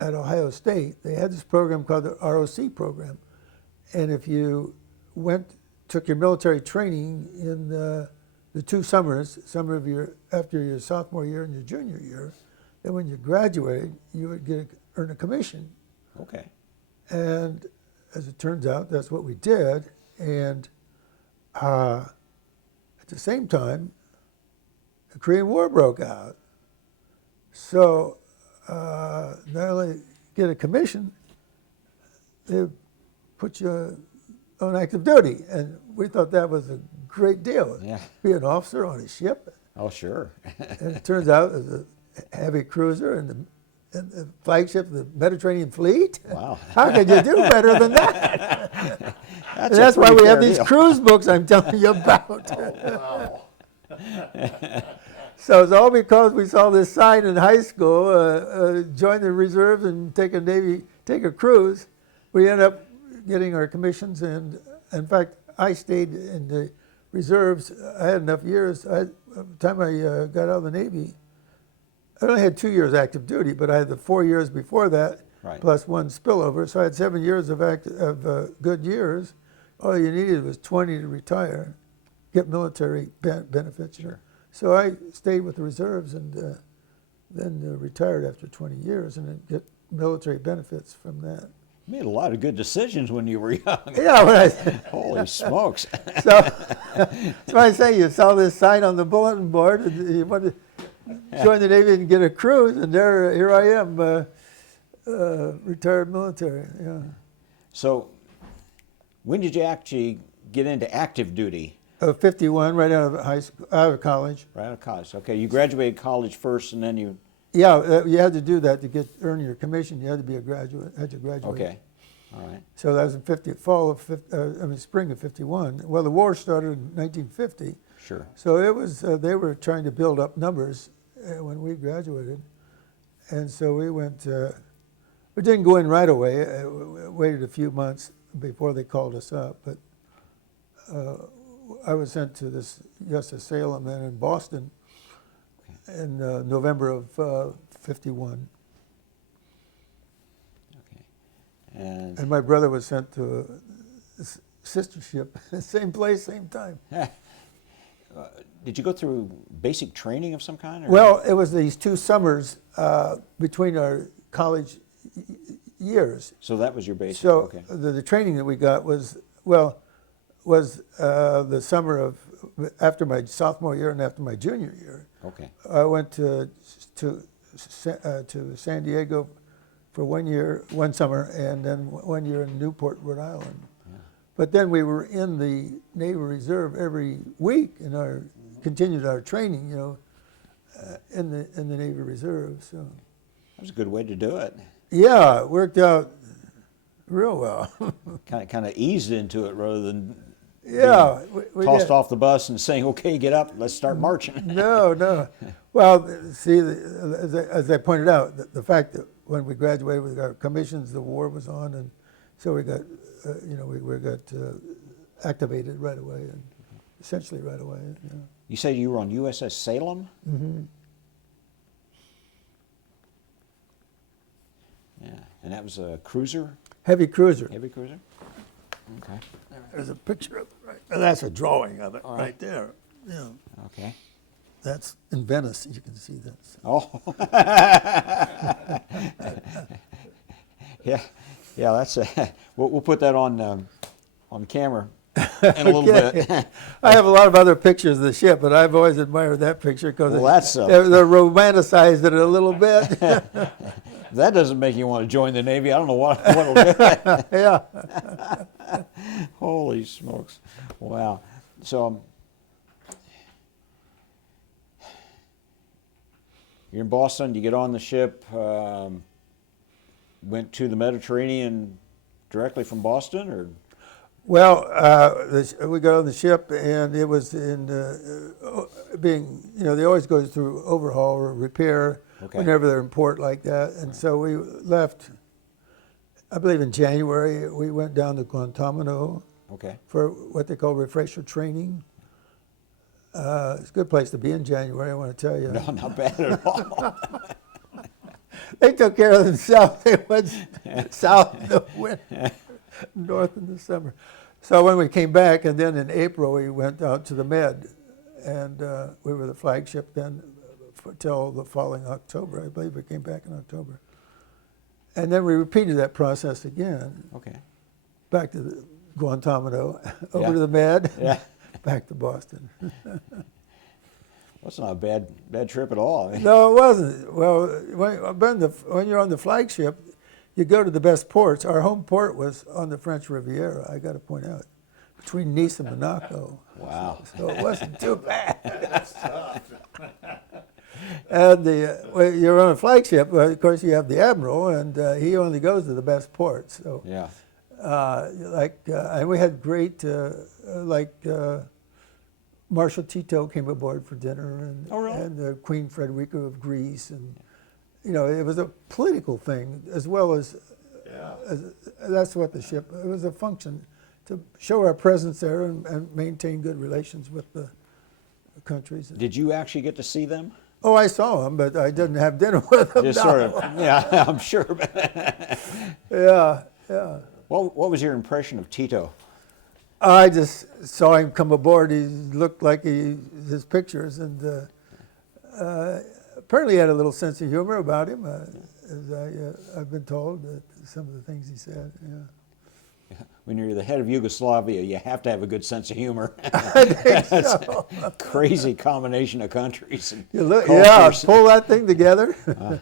at Ohio State, they had this program called the ROC program. And if you took your military training in the 2 summers, after your sophomore year and your junior year, then when you graduated, you would earn a commission. Okay. And as it turns out, that's what we did. And at the same time, the Korean War broke out. So not only get a commission, they put you on active duty. And we thought that was a great deal. Yeah. Be an officer on a ship. Oh, sure. And it turns out it was a heavy cruiser and the flagship of the Mediterranean Fleet. Wow. How could you do better than that? That's, That's why we have fair these deal. cruise books I'm telling you about. Wow. So it's all because we saw this sign in high school, join the reserves and take a cruise. We ended up getting our commissions, and in fact, I stayed in the reserves. I had enough years. By the time I got out of the Navy, I only had 2 years active duty, but I had the 4 years before that, Right. plus 1 spillover. So I had 7 years of good years. All you needed was 20 to retire, get military benefits. Sure. So I stayed with the reserves and then retired after 20 years and then get military benefits from that. You made a lot of good decisions when you were young. Yeah, when I, Holy smokes. so that's why I say you saw this sign on the bulletin board and you wanted to join the Navy and get a cruise, and here I am, retired military. Yeah. So, when did you actually get into active duty? 51, right out of high school, out of college. Right out of college. Okay, you graduated college first, and then you. Yeah, you had to do that to earn your commission. You had to be a graduate. Had to graduate. Okay, all right. So that was in spring of 51. Well, the war started in 1950. Sure. So it was. They were trying to build up numbers when we graduated, and so we went. We didn't go in right away. We waited a few months before they called us up, but. I was sent to this USS Salem then in Boston in November of 51. Okay. And And my brother was sent to a sister ship, same place, same time. did you go through basic training of some kind? Or? Well, it was these 2 summers between our college years. So that was your basic. So Okay. the training that we got was the summer of after my sophomore year and after my junior year. Okay. I went to San Diego for 1 year, one summer, and then 1 year in Newport, Rhode Island. Yeah. But then we were in the Navy Reserve every week and continued our training, in the Navy Reserve. So That was a good way to do it. yeah, it worked out real well. Kind of eased into it rather than Yeah, we tossed did. off the bus and saying, "Okay, get up, let's start marching." No. Well, see, as I pointed out, the fact that when we graduated with our commissions, the war was on, and so we got, we got activated right away, and essentially right away. Yeah. You said you were on USS Salem? Mm-hmm. Yeah, and that was a cruiser, Heavy cruiser. heavy cruiser? Okay. There's a picture of it, right? That's a drawing of it All right. right there. Yeah. Okay. That's in Venice. You can see that. Oh. yeah, that's we'll put that on camera in a little bit. I have a lot of other pictures of the ship, but I've always admired that picture because Well, that's, they're romanticized it a little bit. That doesn't make you want to join the Navy. I don't know what'll do it. Yeah. Holy smokes! Wow. So you're in Boston. You get on the ship. Went to the Mediterranean directly from Boston, or Well, we got on the ship, and it was in being, they always go through overhaul or repair whenever they're in port like that. And so we left, I believe in January, we went down to Guantanamo okay. for what they call refresher training. It's a good place to be in January, I want to tell you. No, not bad at all. They took care of themselves. They went south in the winter, north in the summer. So when we came back, and then in April we went out to the Med, and we were the flagship then till the following October. I believe we came back in October. And then we repeated that process again, Okay. back to the Guantanamo, over Yeah. to the Med, Yeah. back to Boston. That's not a bad trip at all. No, it wasn't. Well, when you're on the flagship, you go to the best ports. Our home port was on the French Riviera, I got to point out, between Nice and Monaco. Wow. So it wasn't too bad. That's tough. And you're on a flagship, of course you have the Admiral, and he only goes to the best ports. So, Yeah. and we had great, Marshal Tito came aboard for dinner, and, Oh, really? and Queen Frederica of Greece, and it was a political thing as well as, that's what the ship. It was a function to show our presence there and maintain good relations with the countries. Did you actually get to see them? Oh, I saw them, but I didn't have dinner with them. Just no. sort of. Yeah, I'm sure. Yeah. What was your impression of Tito? I just saw him come aboard. He looked like his pictures, and apparently he had a little sense of humor about him, as I've been told, that some of the things he said. Yeah. When you're the head of Yugoslavia, you have to have a good sense of humor. I think That's so. a crazy combination of countries and You look, cultures. pull that thing together. I'll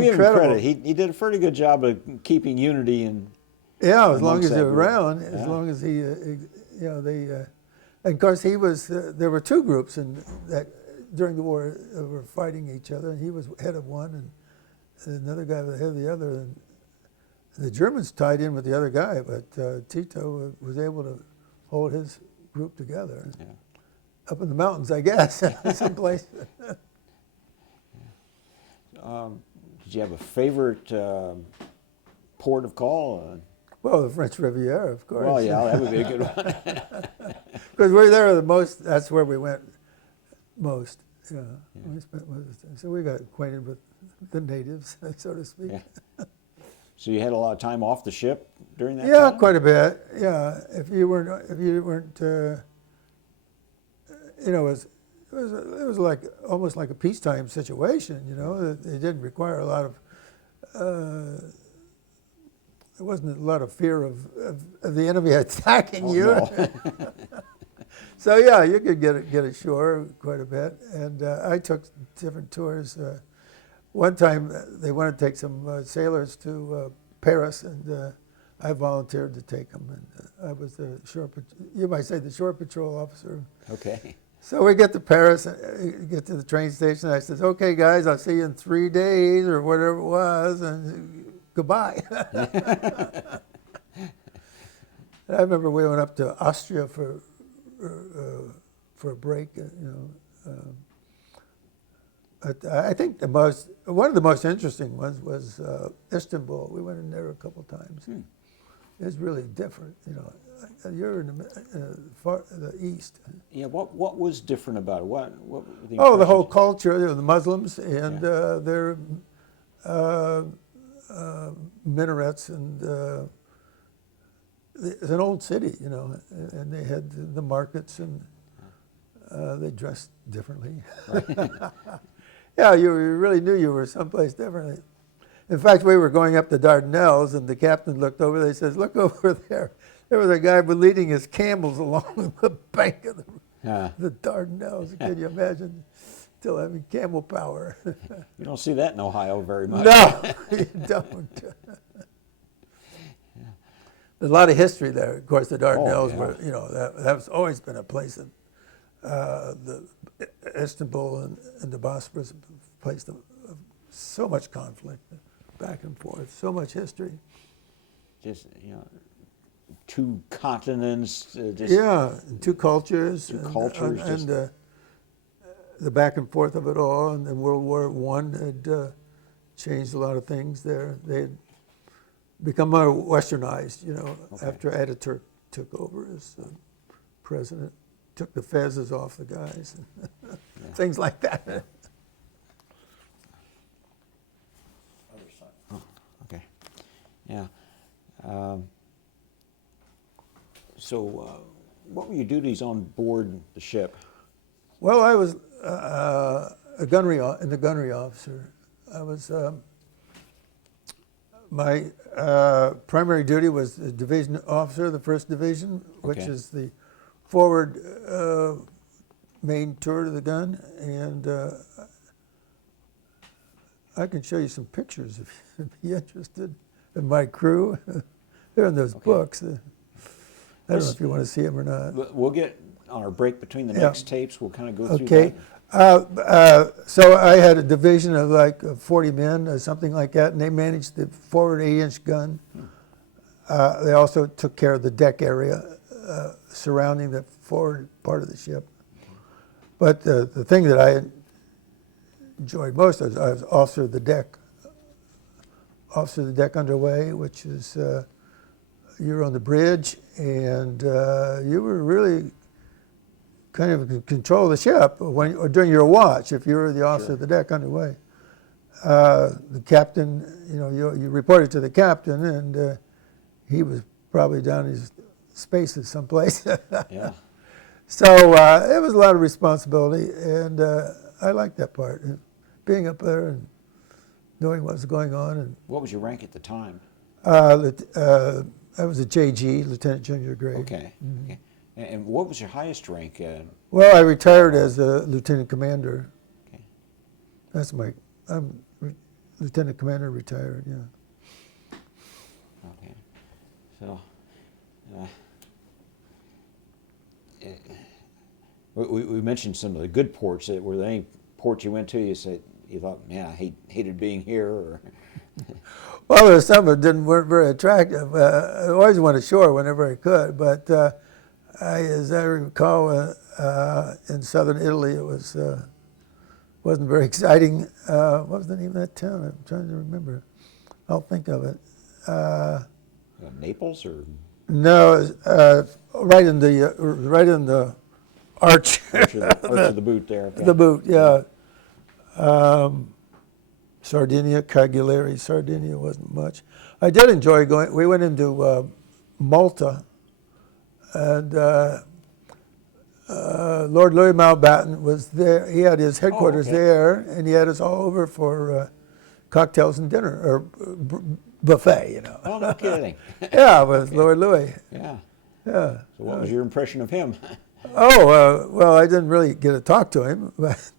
give him Incredible. credit. He did a pretty good job of keeping unity and Yeah, as long amongst as that you're group. around, as Yeah. long as he, they, and of course he was. There were two groups in that during the war were fighting each other, and he was head of one, and another guy was head of the other. And the Germans tied in with the other guy, but Tito was able to hold his group together. Yeah. Up in the mountains, I guess, someplace. Did you have a favorite port of call? Well, the French Riviera, of course. Well, yeah, that would be a good one. Because we're there the most. That's where we went most. Yeah. We spent most of the time. So we got acquainted with the natives, so to speak. Yeah. So you had a lot of time off the ship during that Yeah, time? quite a bit. Yeah, if you weren't, it was like almost like a peacetime situation. It didn't require a lot of. There wasn't a lot of fear of the enemy attacking you. No. So yeah, you could get ashore quite a bit, and I took different tours. One time they wanted to take some sailors to Paris, and I volunteered to take them. And I was the you might say the shore patrol officer. Okay. So we get to Paris, get to the train station. I said, "Okay, guys, I'll see you in 3 days or whatever it was, and goodbye." I remember we went up to Austria for a break. I think one of the most interesting ones was Istanbul. We went in there a couple times. It's really different. You're in the east. Yeah. What was different about it? What were the Oh, the whole impressions? culture, the Muslims and their minarets, and it's an old city, and they had the markets, and they dressed differently. Yeah, you really knew you were someplace differently. In fact, we were going up the Dardanelles, and the captain looked over there. He says, "Look over there. There was a guy leading his camels along the bank of the Dardanelles." Can you imagine still having camel power? You don't see that in Ohio very much. No, you don't. There's a lot of history there. Of course, the Dardanelles were, that's always been a place that Istanbul and the Bosphorus, a place of so much conflict, back and forth, so much history. Just two continents. And two cultures. Two cultures, And the back and forth of it all. And then World War I had changed a lot of things there. They had become more westernized, after Ataturk took over as president. Took the fezzes off the guys, things like that. Other side. Oh, okay. Yeah. So, what were your duties on board the ship? Well, I was the gunnery officer. I was my primary duty was the division officer, the 1st Division, which Okay. is the forward main turret of the gun, and I can show you some pictures if you'd be interested of my crew. They're in those books. I don't know if you want to see them or not. We'll get on our break between the Yeah. next tapes. We'll kind of go through Okay. that. So I had a division of like 40 men or something like that, and they managed the forward 8-inch gun. They also took care of the deck area surrounding the forward part of the ship. But the thing that I enjoyed most was I was officer of the deck underway, which is you're on the bridge, and you were really kind of in control of the ship or during your watch if you were the officer of the deck underway. The captain, you reported to the captain, and he was probably down in his spaces someplace. Yeah. So it was a lot of responsibility, and I liked that part. being up there and knowing what was going on. And What was your rank at the time? I was a JG, Lieutenant Junior grade. Okay. Okay. And what was your highest rank? Well, I retired as a lieutenant commander. Okay. That's I'm lieutenant commander retired, yeah. Okay. So, we mentioned some of the good ports. Were there any ports you went to you said you thought, man, I hated being here? Or Well, there's some that weren't very attractive. I always went ashore whenever I could, but as I recall, in southern Italy, it wasn't very exciting. What was the name of that town? I'm trying to remember. I'll think of it. Naples or No, right in the arch. Arch of the Boot there? Okay. The boot, yeah. Sardinia, Cagliari, Sardinia wasn't much. I did enjoy going. We went into Malta, and Lord Louis Mountbatten was there. He had his headquarters there, and he had us all over for cocktails and dinner, or buffet, you know. Oh, no kidding. Yeah, with Lord Louis. Yeah. Yeah. So what was your impression of him? Oh, well, I didn't really get to talk to him, but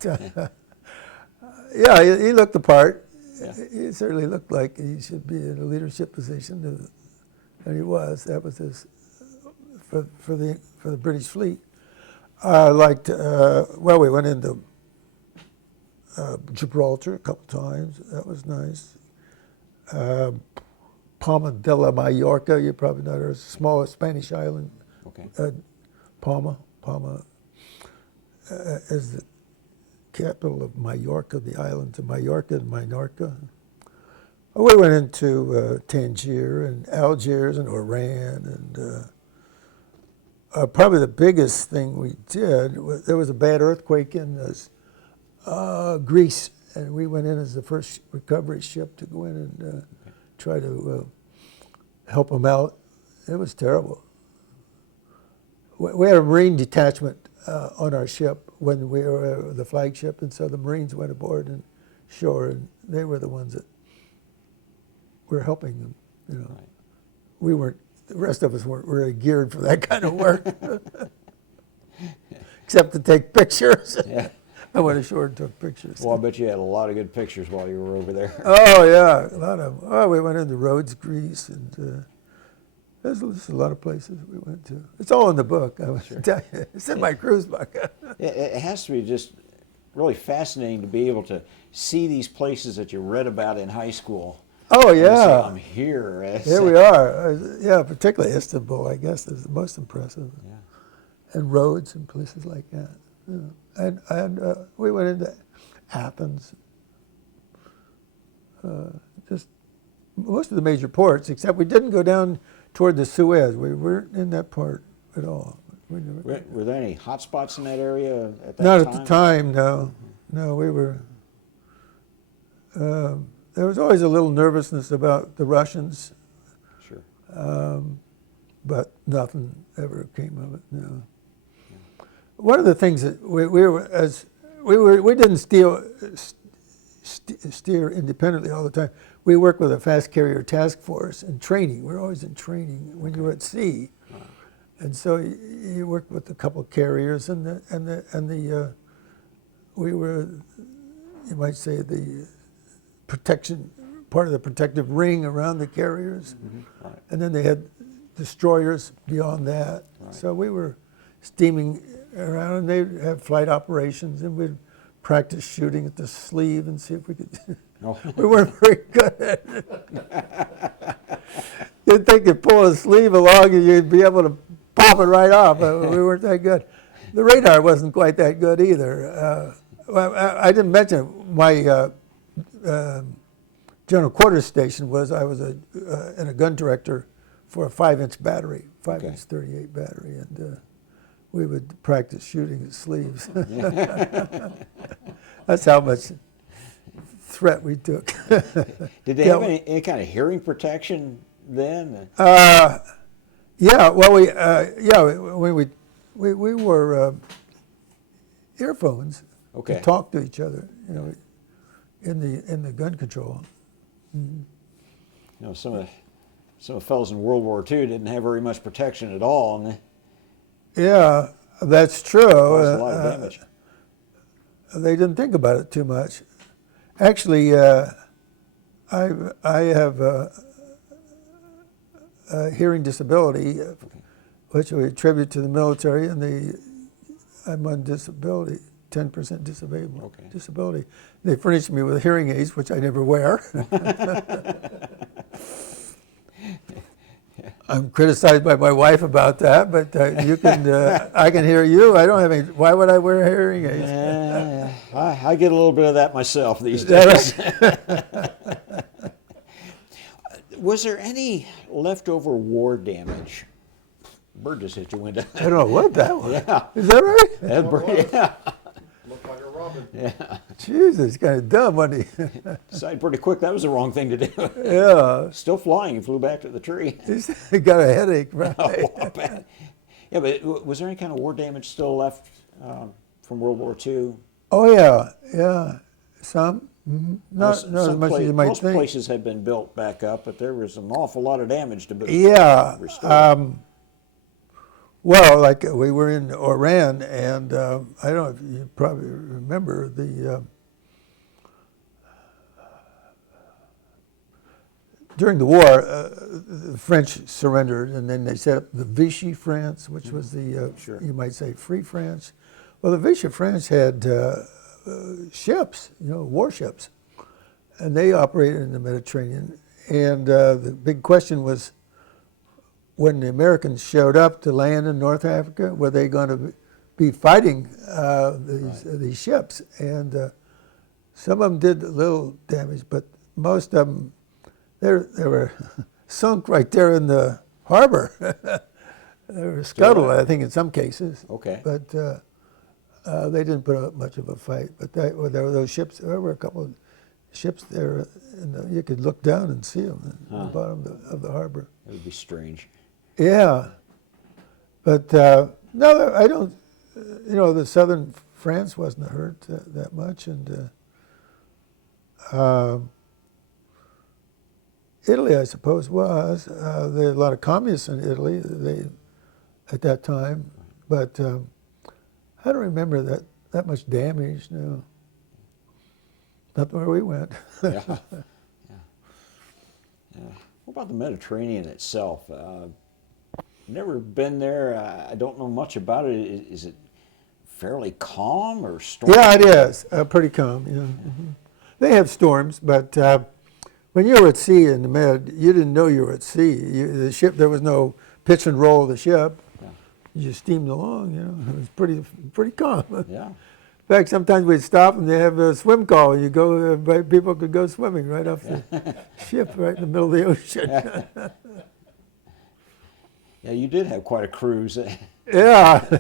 yeah, he looked the part. Yeah. He certainly looked like he should be in a leadership position, and he was. That was his for the British fleet. I liked. Well, we went into Gibraltar a couple times. That was nice. Palma de la Mallorca, you probably know, there's the smallest Spanish island. Okay. Palma is the capital of Mallorca, the islands of Mallorca and Minorca. We went into Tangier and Algiers and Oran, and probably the biggest thing we did was there was a bad earthquake in Greece, and we went in as the first recovery ship to go in and try to help them out. It was terrible. We had a Marine detachment on our ship when we were the flagship, and so the Marines went aboard and shore, and they were the ones that were helping them. You know, Right. we weren't. The rest of us weren't really geared for that kind of work, except to take pictures. Yeah. I went ashore and took pictures. Well, I bet you had a lot of good pictures while you were over there. Oh yeah, a lot of. Oh, we went into Rhodes, Greece, and there's a lot of places we went to. It's all in the book. I would tell you. It's in my cruise book. It has to be just really fascinating to be able to see these places that you read about in high school. Oh And to say, yeah, I'm here. here we are. Yeah, particularly Istanbul, I guess, is the most impressive, Yeah. and Rhodes and places like that. You know. And we went into Athens. Just most of the major ports, except we didn't go down toward the Suez. We weren't in that part at all. We never, Were there any hot spots in that area at that not time? at the time, no. No, we were. There was always a little nervousness about the Russians, Sure. but nothing ever came of it. No. One of the things that we didn't steer independently all the time. We worked with a fast carrier task force in training. We're always in training when you're at sea, and so you worked with a couple of carriers, and we were, you might say, the protection part of the protective ring around the carriers, Right. and then they had destroyers beyond that. Right. So we were steaming around, and they'd have flight operations, and we'd practice shooting at the sleeve and see if we could. Oh. We weren't very good at it. You'd think you'd pull a sleeve along and you'd be able to pop it right off, but we weren't that good. The radar wasn't quite that good either. Well, I didn't mention my general quarters station was I was in a gun director for a 5-inch battery, 5-inch 38 battery, and we would practice shooting at sleeves. That's how much threat we took. Did they have any kind of hearing protection then? Yeah, well, when we wore earphones Okay. to talk to each other. You know, in the gun control. You know, some of the fellows in World War II didn't have very much protection at all, and they Yeah, that's true. caused a lot of damage. They didn't think about it too much. Actually, I have a hearing disability, which we attribute to the military, and I'm on disability, 10% disability. Okay. Disability. They furnished me with hearing aids, which I never wear. I'm criticized by my wife about that, but you can. I can hear you. I don't have any. Why would I wear hearing aids? I get a little bit of that myself these days. Was there any leftover war damage? Bird just hit your window. I don't know what that was. Yeah. Is that right? That bird, yeah. Looked like a robin. Yeah. Jesus, kind of dumb, wasn't he? Decided pretty quick that was the wrong thing to do. Yeah. Still flying, he flew back to the tree. He got a headache, right? Oh, I bet. Yeah, but was there any kind of war damage still left from World War II? Oh yeah, yeah. Some. Not as much as you might most think. places had been built back up, but there was an awful lot of damage to be Yeah. restored. Well, like we were in Iran, and I don't know if you probably remember during the war, the French surrendered, and then they set up the Vichy France, which was the Sure. you might say Free France. Well, the Vichy France had ships, warships, and they operated in the Mediterranean. And the big question was, when the Americans showed up to land in North Africa, were they going to be fighting these ships? And some of them did a little damage, but most of them, they were sunk right there in the harbor. They were scuttled, I think, in some cases. Okay. But they didn't put up much of a fight. But there were those ships. There were a couple of ships there, and you could look down and see them at the bottom of the harbor. It would be strange. Yeah, but no, I don't. The southern France wasn't hurt that much, and Italy, I suppose, was. There were a lot of communists in Italy. At that time, but I don't remember that much damage. No, not where we went. Yeah. What about the Mediterranean itself? Never been there. I don't know much about it. Is it fairly calm or stormy? Yeah, it is. Pretty calm, yeah. Mm-hmm. They have storms, but when you were at sea in the Med, you didn't know you were at sea. The ship, there was no pitch and roll of the ship. Yeah. You just steamed along, It was pretty calm. Yeah. In fact, sometimes we'd stop and they have a swim call. And you go, people could go swimming right off the ship, right in the middle of the ocean. Yeah, you did have quite a cruise. Yeah.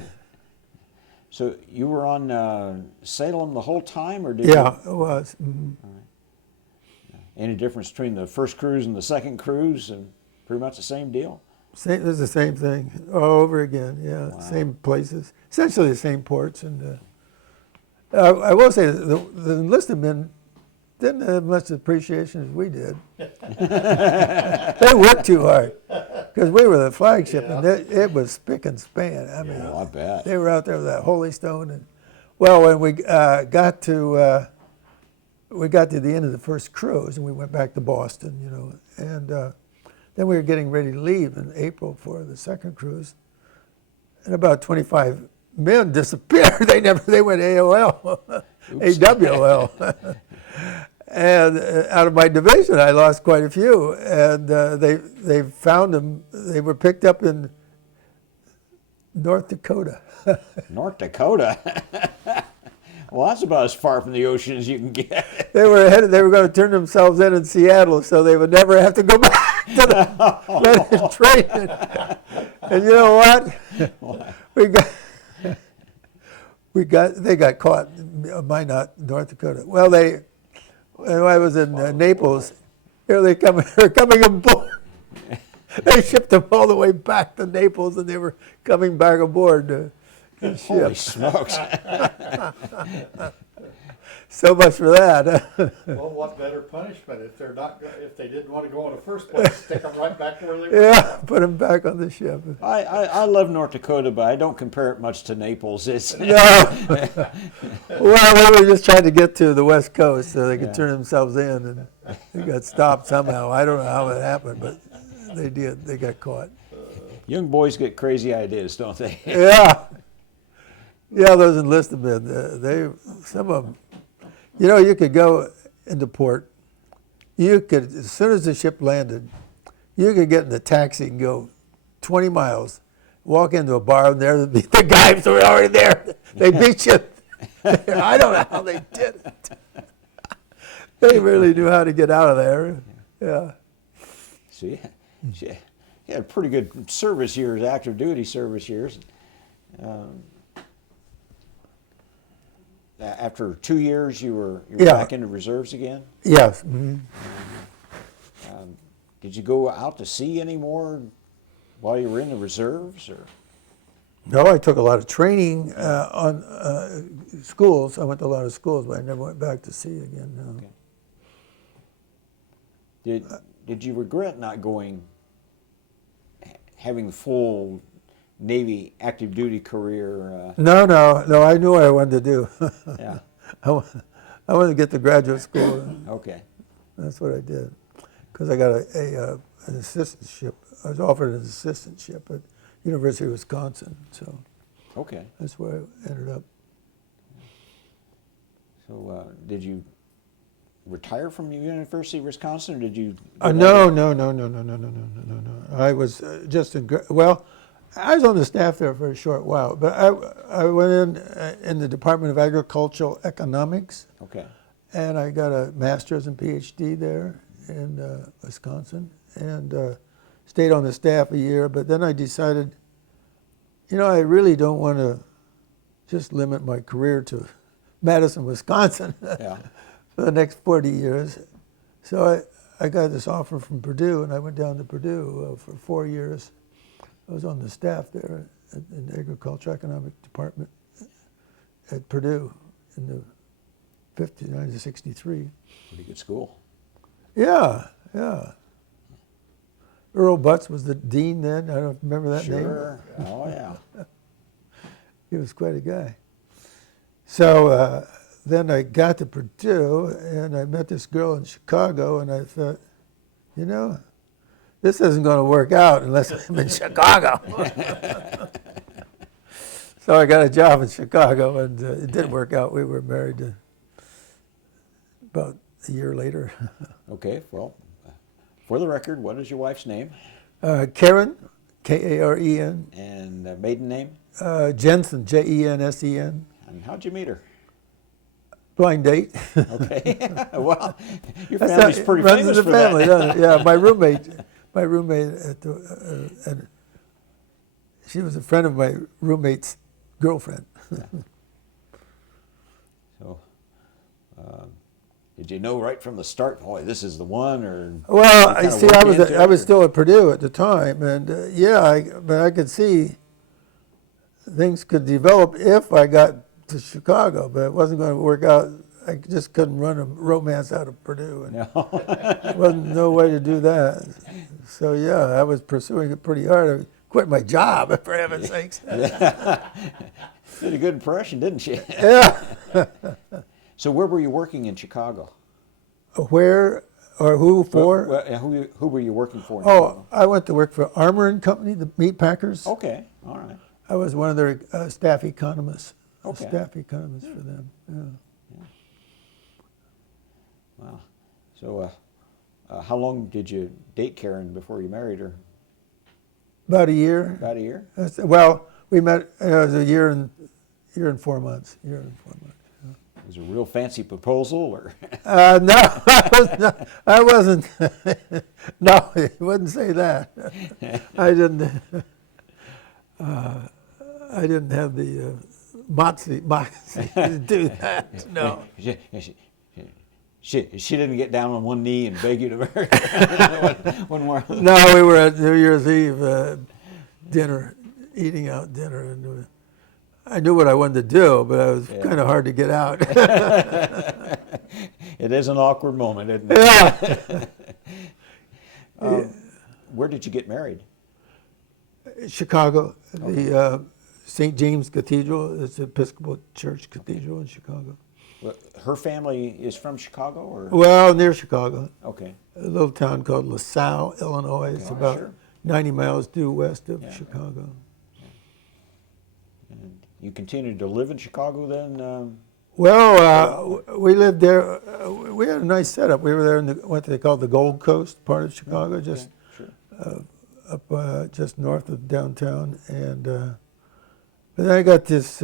So you were on Salem the whole time, or did Yeah, you? it was. Mm-hmm. Any difference between the first cruise and the second cruise? And pretty much the same deal. It was the same thing all over again. Yeah, Wow. same places, essentially the same ports. And I will say the enlisted men didn't have much appreciation as we did. They worked too hard because we were the flagship, and it was spick and span. I mean, Oh, I bet. they were out there with that Holy Stone. And well, when we got to the end of the first cruise, and we went back to Boston, and then we were getting ready to leave in April for the second cruise, and about 25 men disappeared. They went AOL, AWL. And out of my division, I lost quite a few. And they found them. They were picked up in North Dakota. North Dakota. Well, that's about as far from the ocean as you can get. They were going to turn themselves in Seattle, so they would never have to go back to the training. And you know what? They got caught. Mine not North Dakota. Well, when I was in Naples, here they're coming aboard. They shipped them all the way back to Naples, and they were coming back aboard the Holy ship. smokes. So much for that. Well, what better punishment if they didn't want to go in the first place? Stick them right back where they were. Yeah, put him back on the ship. I love North Dakota, but I don't compare it much to Naples. It's No. Well, they were just trying to get to the West Coast so they could turn themselves in, and they got stopped somehow. I don't know how it happened, but they did. They got caught. young boys get crazy ideas, don't they? Yeah. Yeah, those enlisted men, some of them, you could go into port. You could, as soon as the ship landed, you could get in the taxi and go 20 miles, walk into a bar, and there the guys were already there. They beat you. I don't know how they did it. They really knew how to get out of there. Yeah. So you had pretty good service years, active duty service years. After 2 years, you were back into reserves again? Yes. Mm-hmm. Did you go out to sea anymore while you were in the reserves? Or? No, I took a lot of training on schools. I went to a lot of schools, but I never went back to sea again. No. Okay. Did you regret not going, having the full Navy active duty career? No. I knew what I wanted to do. Yeah. I wanted to get to graduate school. Okay. That's what I did, because I got an assistantship. I was offered an assistantship at University of Wisconsin, so Okay. that's where I ended up. So did you retire from the University of Wisconsin, or did you? No. I was just I was on the staff there for a short while, but I went in the Department of Agricultural Economics, Okay. and I got a master's and PhD there in Wisconsin, and stayed on the staff a year. But then I decided, I really don't want to just limit my career to Madison, Wisconsin Yeah. for the next 40 years. So I got this offer from Purdue, and I went down to Purdue for 4 years. I was on the staff there in the Agriculture Economic Department at Purdue in the 1963. Pretty good school. Yeah. Earl Butts was the dean then. I don't remember that name. Sure. Oh yeah. He was quite a guy. So then I got to Purdue, and I met this girl in Chicago, and I thought, this isn't going to work out unless I'm in Chicago. So I got a job in Chicago, and it did work out. We were married about a year later. Okay. Well, for the record, what is your wife's name? Karen, Karen, And maiden name? Jensen, Jensen. And how'd you meet her? Blind date. Okay. Well, your family's pretty runs famous in for the family, that. doesn't it? Yeah, my roommate at the, and she was a friend of my roommate's girlfriend. So, did you know right from the start, boy, this is the one, or? Well, you I kinda see. worked I was into it, I was or- still at Purdue at the time, and but I could see things could develop if I got to Chicago, but it wasn't going to work out. I just couldn't run a romance out of Purdue, and No. there wasn't no way to do that. So I was pursuing it pretty hard. I quit my job, for heaven's sakes. Did a good impression, didn't she? Yeah. So where were you working in Chicago? Where or who for? Who were you working for in Oh, Chicago? I went to work for Armour and Company, the meat packers. Okay, all right. I was one of their staff economists. Okay. Staff economist for them. Yeah. Wow. So how long did you date Karen before you married her? About a year. About a year? Well, we met. It was a year and 4 months. Was it a real fancy proposal, or? No, I wasn't. No, he wouldn't say that. I didn't. I didn't have the moxie to do that. No. She didn't get down on one knee and beg you to marry her. One more. No, we were at New Year's Eve dinner, eating out dinner, and I knew what I wanted to do, but it was Yeah. kind of hard to get out. It is an awkward moment, isn't it? Yeah. Where did you get married? Chicago, the St. James Cathedral. It's the Episcopal Church Cathedral in Chicago. Well, her family is from Chicago, or? Well, near Chicago, Okay. a little town called LaSalle, Illinois. It's Okay. about Sure. 90 miles due west of Yeah. Chicago. And you continued to live in Chicago then? Well, we lived there. We had a nice setup. We were there in what they call the Gold Coast part of Chicago, just Okay, sure. up just north of downtown. And but then I got this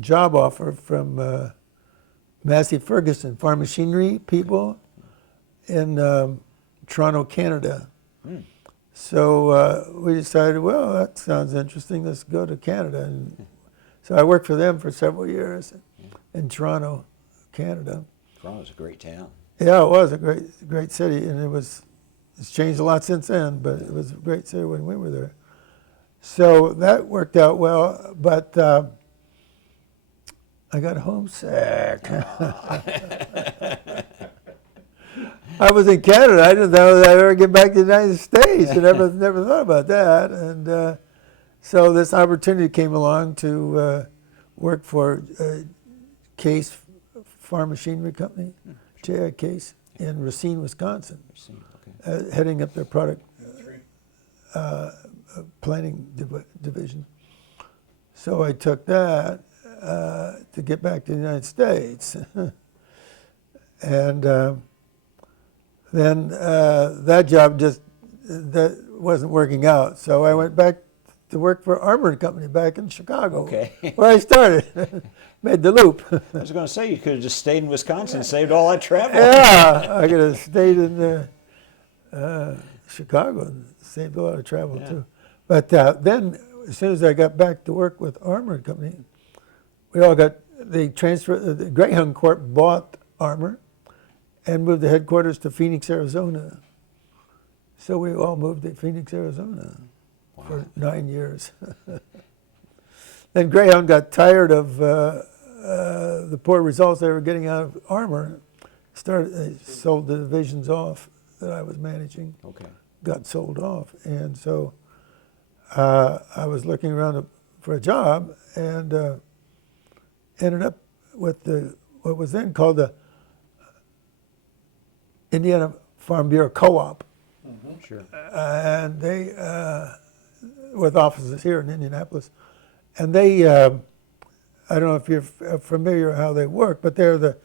job offer from Massey Ferguson Farm Machinery people in Toronto, Canada. Mm. So we decided, well, that sounds interesting. Let's go to Canada. And so I worked for them for several years in Toronto, Canada. Toronto's a great town. Yeah, it was a great city, and it's changed a lot since then, but it was a great city when we were there. So that worked out well, but I got homesick. I was in Canada. I didn't know that I'd ever get back to the United States. I never thought about that. And so this opportunity came along to work for Case Farm Machinery Company, J.I. Case, in Racine, Wisconsin, Okay. heading up their product planning division. So I took that to get back to the United States. And then that job that wasn't working out. So I went back to work for Armored Company back in Chicago, Okay. where I started. Made the loop. I was going to say, you could have just stayed in Wisconsin and saved all that travel. Yeah, I could have stayed in Chicago and saved a lot of travel too. But then, as soon as I got back to work with Armored Company, we all got the Greyhound Corp bought Armor and moved the headquarters to Phoenix, Arizona. So we all moved to Phoenix, Arizona for 9 years. Then Greyhound got tired of the poor results they were getting out of Armor. They sold the divisions off that I was managing. Okay. Got sold off, and so I was looking around for a job and ended up with what was then called the Indiana Farm Bureau Co-op. Mm-hmm. Sure. And they, with offices here in Indianapolis, and they, I don't know if you're familiar how they work, but they're the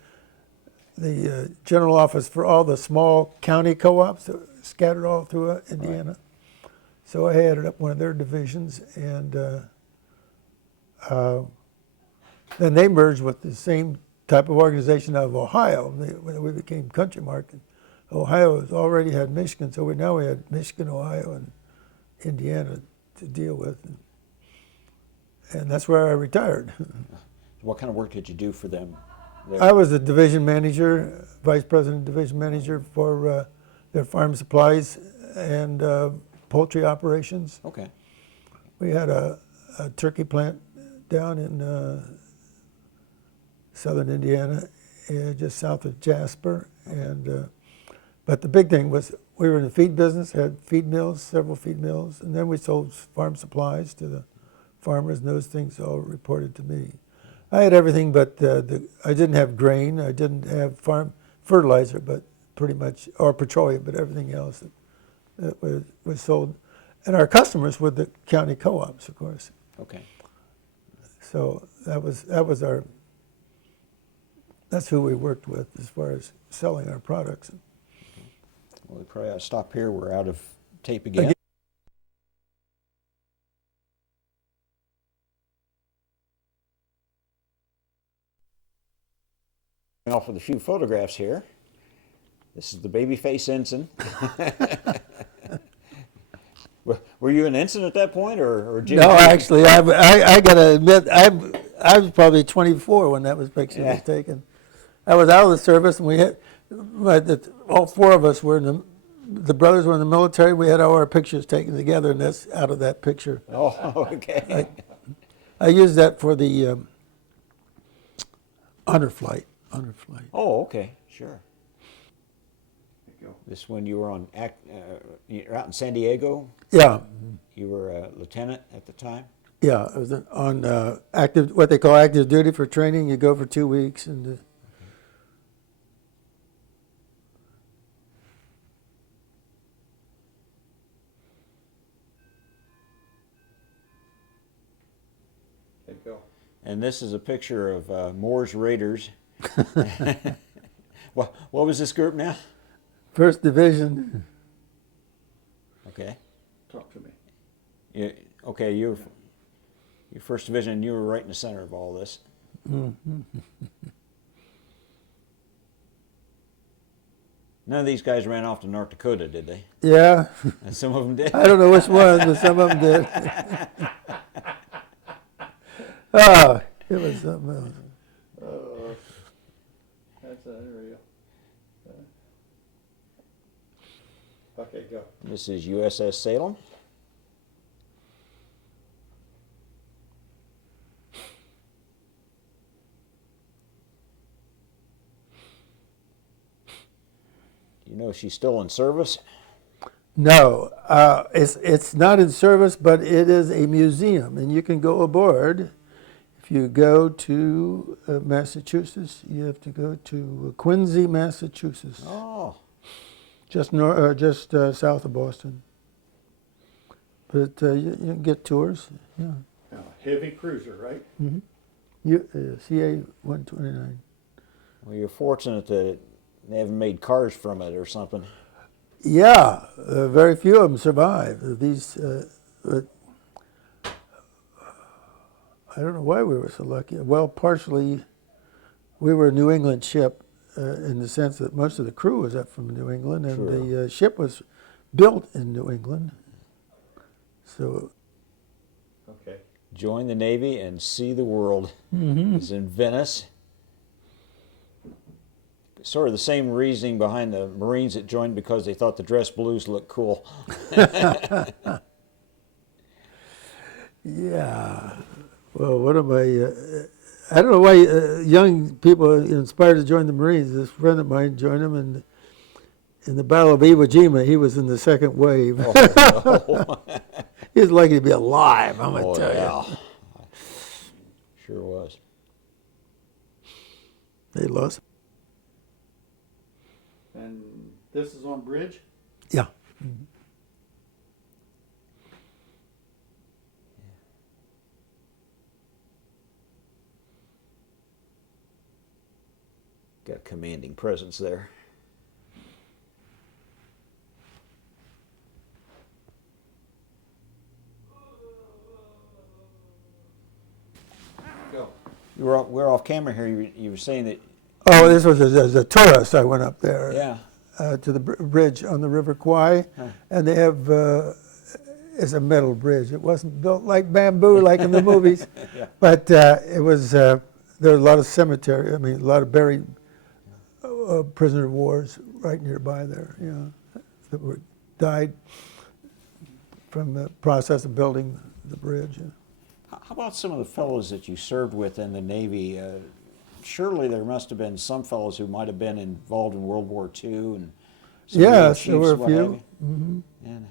general office for all the small county co-ops that are scattered all through Indiana. Right. So I headed up one of their divisions, and then they merged with the same type of organization out of Ohio. When we became Country Market, Ohio already had Michigan, so now we had Michigan, Ohio, and Indiana to deal with. And that's where I retired. What kind of work did you do for them there? I was a division manager, vice president division manager for their farm supplies and poultry operations. Okay. We had a turkey plant down in southern Indiana, just south of Jasper. And but the big thing was we were in the feed business, had feed mills, several feed mills, and then we sold farm supplies to the farmers, and those things all reported to me. I had everything, but I didn't have grain. I didn't have farm fertilizer, but pretty much, or petroleum, but everything else that was sold. And our customers were the county co-ops, of course. Okay. So that's who we worked with as far as selling our products. Well, we probably ought to stop here. We're out of tape again. Off with a few photographs here. This is the babyface ensign. Were you an ensign at that point, or Jim? No, actually, I got to admit, I was probably 24 when that picture was taken. I was out of the service, and we had all four of us were the brothers were in the military. We had all our pictures taken together, and that's out of that picture. Oh, okay. I used that for the honor flight. Honor flight. Oh, okay, sure. There you go. This when you were you're out in San Diego. Yeah, You were a lieutenant at the time. yeah. I was on active, what they call active duty for training. You go for 2 weeks, and There you go. And this is a picture of Moore's Raiders. What was this group now? First Division. Okay. Talk to me. Okay, you're First Division, and you were right in the center of all this. None of these guys ran off to North Dakota, did they? Yeah, And some of them did. I don't know which one, but some of them did. Oh, it was something else. That's unreal. Okay, go. This is USS Salem. You know she's still in service? No, it's not in service, but it is a museum, and you can go aboard. If you go to Massachusetts, you have to go to Quincy, Massachusetts, Oh, just south of Boston. But you can get tours. Yeah, Now, heavy cruiser, right? CA 129. well, you're fortunate that they haven't made cars from it or something. Yeah, very few of them survive. These, I don't know why we were so lucky. Well, partially, we were a New England ship in the sense that most of the crew was up from New England, and True. the ship was built in New England. So, Okay. Join the Navy and see the world. It's in Venice. Sort of the same reasoning behind the Marines that joined because they thought the dress blues looked cool. yeah. Well, one of my, I don't know why young people are inspired to join the Marines. This friend of mine joined them, and in the Battle of Iwo Jima, he was in the second wave. Oh, no. He was lucky to be alive, I'm going Oh, to tell yeah. you. Sure was. They lost. And this is on bridge? Yeah. Got a commanding presence there. Go. We're off camera here. You were saying that. Oh, this was as a tourist. I went up there Yeah. to the bridge on the River Kwai, and they have it's a metal bridge. It wasn't built like bamboo like in the movies, but it was. There was a lot of cemetery. I mean, a lot of buried prisoner of wars right nearby there. Yeah, that were died from the process of building the bridge. How about some of the fellows that you served with in the Navy? Surely there must have been some fellows who might have been involved in World War II and some real Yes, there chiefs, were a what have few. you. And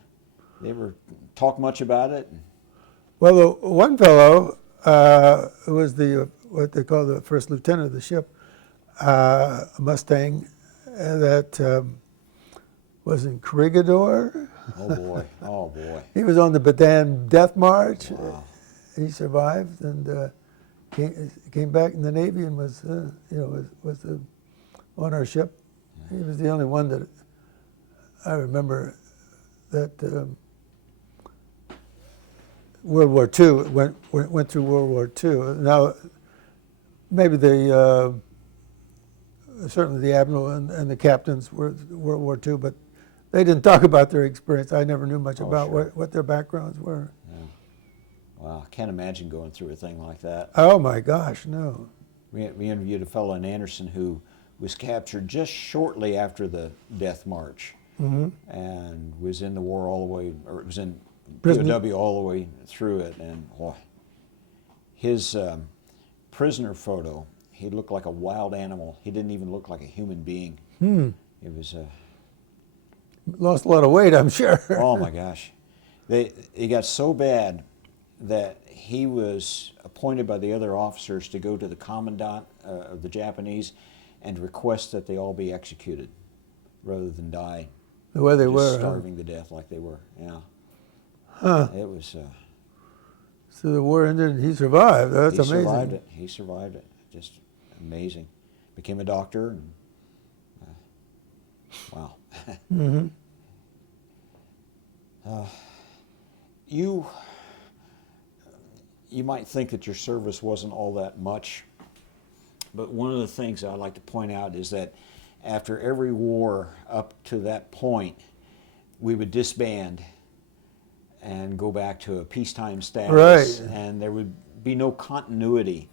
they ever talk much about it? Well, the one fellow who was the what they call the first lieutenant of the ship, a Mustang that was in Corregidor. Oh boy! Oh boy! He was on the Bataan Death March. Wow. He survived and came back in the Navy and was on our ship. He was the only one that I remember that World War II went through World War II. Now, maybe certainly the admiral and the captains were World War II, but they didn't talk about their experience. I never knew much about sure. what their backgrounds were. Wow! I can't imagine going through a thing like that. Oh my gosh, no. We interviewed a fellow in Anderson who was captured just shortly after the Death March, and was in the war all the way, or was in Prison. POW all the way through it, and boy, his prisoner photo, he looked like a wild animal. He didn't even look like a human being. It was, Lost a lot of weight, I'm sure. oh my gosh. It got so bad that he was appointed by the other officers to go to the commandant of the Japanese and request that they all be executed rather than die The way they just were. starving to death like they were. Yeah. Huh. It was. So the war ended and he survived. That's He amazing. survived it. He survived it. Just amazing. Became a doctor. And, wow. Mm-hmm. You might think that your service wasn't all that much, but one of the things I'd like to point out is that after every war up to that point, we would disband and go back to a peacetime status, Right. and there would be no continuity.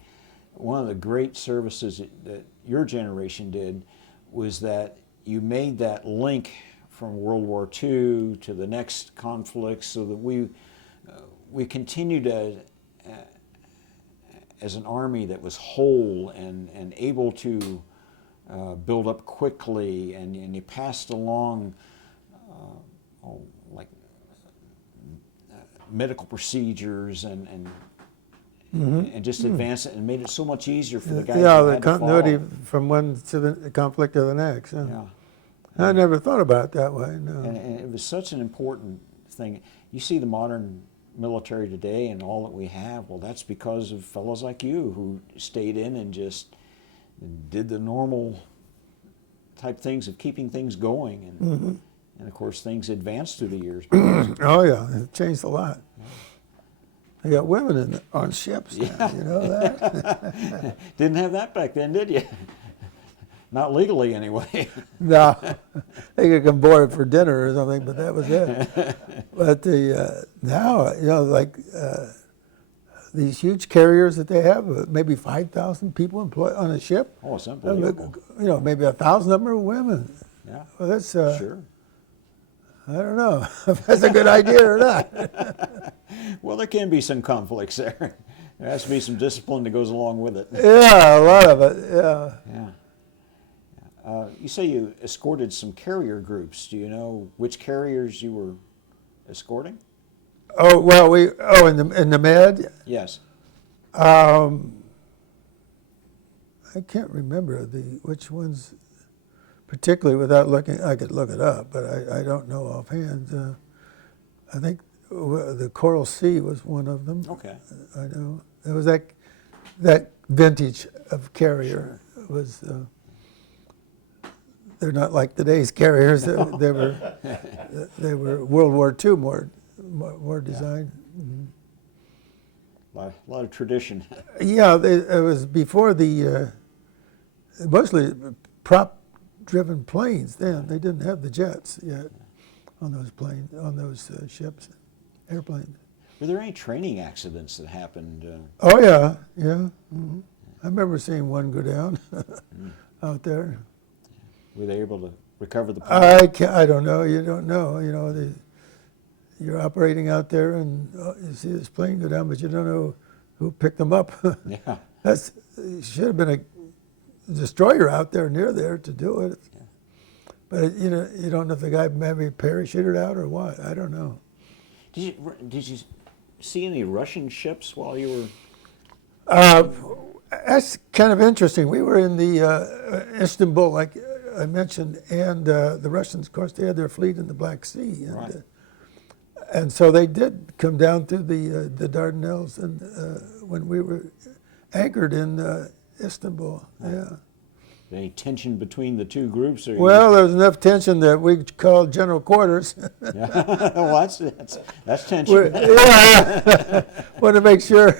One of the great services that your generation did was that you made that link from World War II to the next conflict, so that we continued as an army that was whole and able to build up quickly, and you passed along like medical procedures and just advanced it and made it so much easier for the guys. Yeah, who the had to continuity follow. from one to the conflict to the next. Huh? Yeah. I never thought about it that way. No. And it was such an important thing. You see the modern military today and all that we have, well, that's because of fellows like you who stayed in and just did the normal type things of keeping things going. And of course, things advanced through the years. Oh yeah, it changed a lot. They got women on ships now, Yeah. you know that? Didn't have that back then, did you? Not legally, anyway. No, they could come board for dinner or something, but that was it. But now, you know, like these huge carriers that they have, maybe 5,000 people employed on a ship. Oh, it's unbelievable. You know, maybe 1,000 of them are women. Yeah, Well, that's sure. I don't know if that's a good idea or not. Well, there can be some conflicts there. There has to be some discipline that goes along with it. Yeah, a lot of it. Yeah. Yeah. You say you escorted some carrier groups. Do you know which carriers you were escorting? Oh well, in the Med. Yes. I can't remember which ones particularly without looking. I could look it up, but I don't know offhand. I think the Coral Sea was one of them. Okay. I know it was that vintage of carrier was. They're not like today's carriers. They were World War II more designed. A lot of tradition. Yeah, it was before the mostly prop-driven planes. Then they didn't have the jets yet on those ships, airplanes. Were there any training accidents that happened? Oh yeah, yeah. Mm-hmm. I remember seeing one go down out there. Were they able to recover the plane? I don't know. You don't know. You know, you're operating out there and you see this plane go down, but you don't know who picked them up. Yeah. Should have been a destroyer out there near there to do it. Yeah. But you know, you don't know if the guy maybe parachuted out or what. I don't know. Did you see any Russian ships while you were? That's kind of interesting. We were in the Istanbul, like I mentioned, and the Russians, of course, they had their fleet in the Black Sea, and, Right. And so they did come down through the Dardanelles, and when we were anchored in Istanbul, yeah. Any tension between the two groups? Or Well, there was enough tension that we called general quarters. Yeah. Well, that's tension. Yeah, want to make sure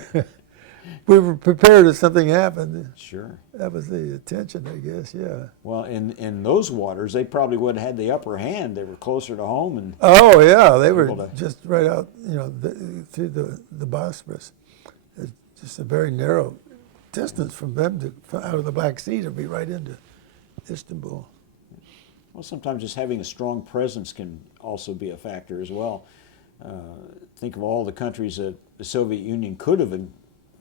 we were prepared if something happened. Sure. That was the tension, I guess. Yeah. Well, in those waters, they probably would have had the upper hand. They were closer to home, and Oh yeah, they were Able to- just right out, you know, through the Bosphorus. It's just a very narrow distance from them out of the Black Sea to be right into Istanbul. well, sometimes just having a strong presence can also be a factor as well. Think of all the countries that the Soviet Union could have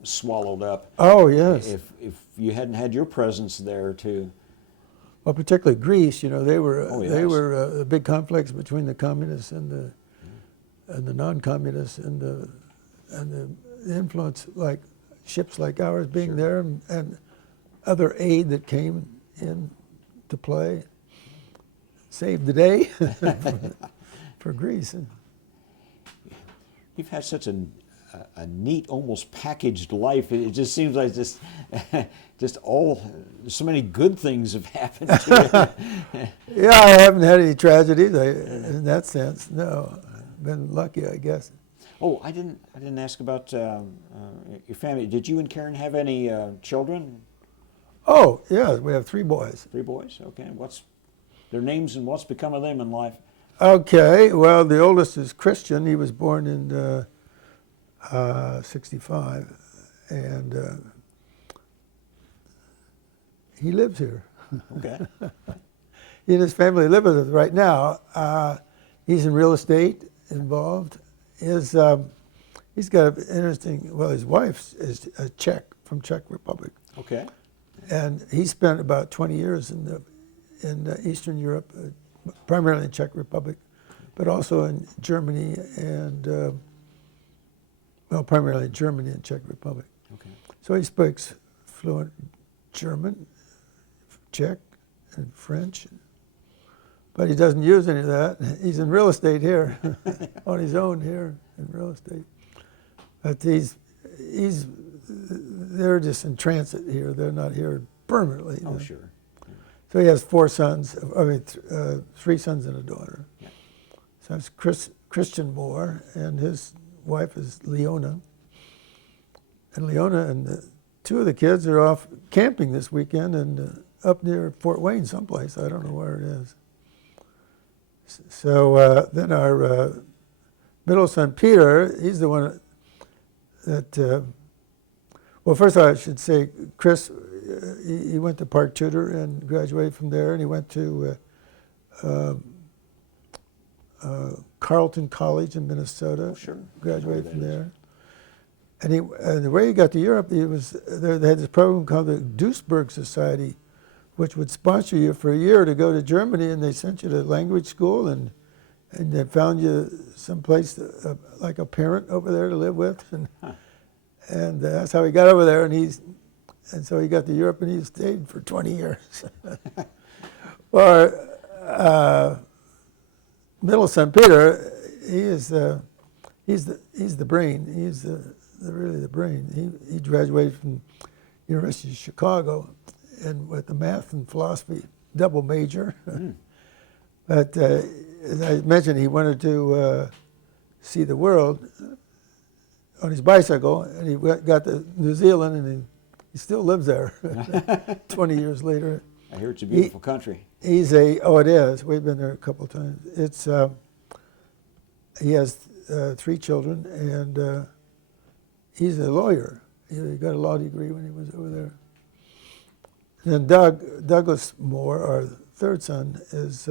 swallowed up. Oh, yes. If you hadn't had your presence there to, Well, particularly Greece, you know, they were Oh, they yes. were a big conflicts between the communists and the non-communists, and the influence, like ships like ours being Sure. there, and other aid that came in to play saved the day for Greece. you've had such a neat, almost packaged life. It just seems like just all so many good things have happened to you. Yeah, I haven't had any tragedies in that sense. No, I've been lucky, I guess. Oh, I didn't ask about your family. Did you and Karen have any children? Oh, yeah, we have 3 boys. 3 boys. Okay. What's their names and what's become of them in life? Okay, well, the oldest is Christian. He was born in 65, and he lives here. Okay. He and his family live with us right now. He's in real estate involved. He's got an interesting, well, his wife is a Czech, from Czech Republic. Okay. And he spent about 20 years in Eastern Europe, primarily in Czech Republic, but also in Germany and, well, primarily in Germany and Czech Republic. Okay. So he speaks fluent German, Czech, and French, but he doesn't use any of that. He's in real estate here, on his own here in real estate. But they're just in transit here. They're not here permanently. Oh, sure. So he has 4 sons, 3 sons and a daughter. Yeah. So it's Christian Moore, and his wife is Leona. And Leona and 2 of the kids are off camping this weekend, and up near Fort Wayne someplace. I don't know where it is. So then our middle son, Peter, he's the one that, well, first of all, I should say, Chris, he went to Park Tudor and graduated from there, and he went to Carleton College in Minnesota. Oh, sure. Graduated I know from where that there. And the way he got to Europe, they had this program called the Duisburg Society, which would sponsor you for a year to go to Germany, and they sent you to language school, and they found you someplace like a parent over there to live with, and that's how he got over there, and so he got to Europe, and he stayed for 20 years. Well, middle son Peter, he's the brain. He's really the brain. He graduated from University of Chicago, and with the math and philosophy double major. But as I mentioned, he wanted to see the world on his bicycle, and he got to New Zealand, and he still lives there 20 years later. I hear it's a beautiful country. Oh, it is. We've been there a couple of times. It's he has 3 children, and he's a lawyer. He got a law degree when he was over there. And then Douglas Moore, our 3rd son, is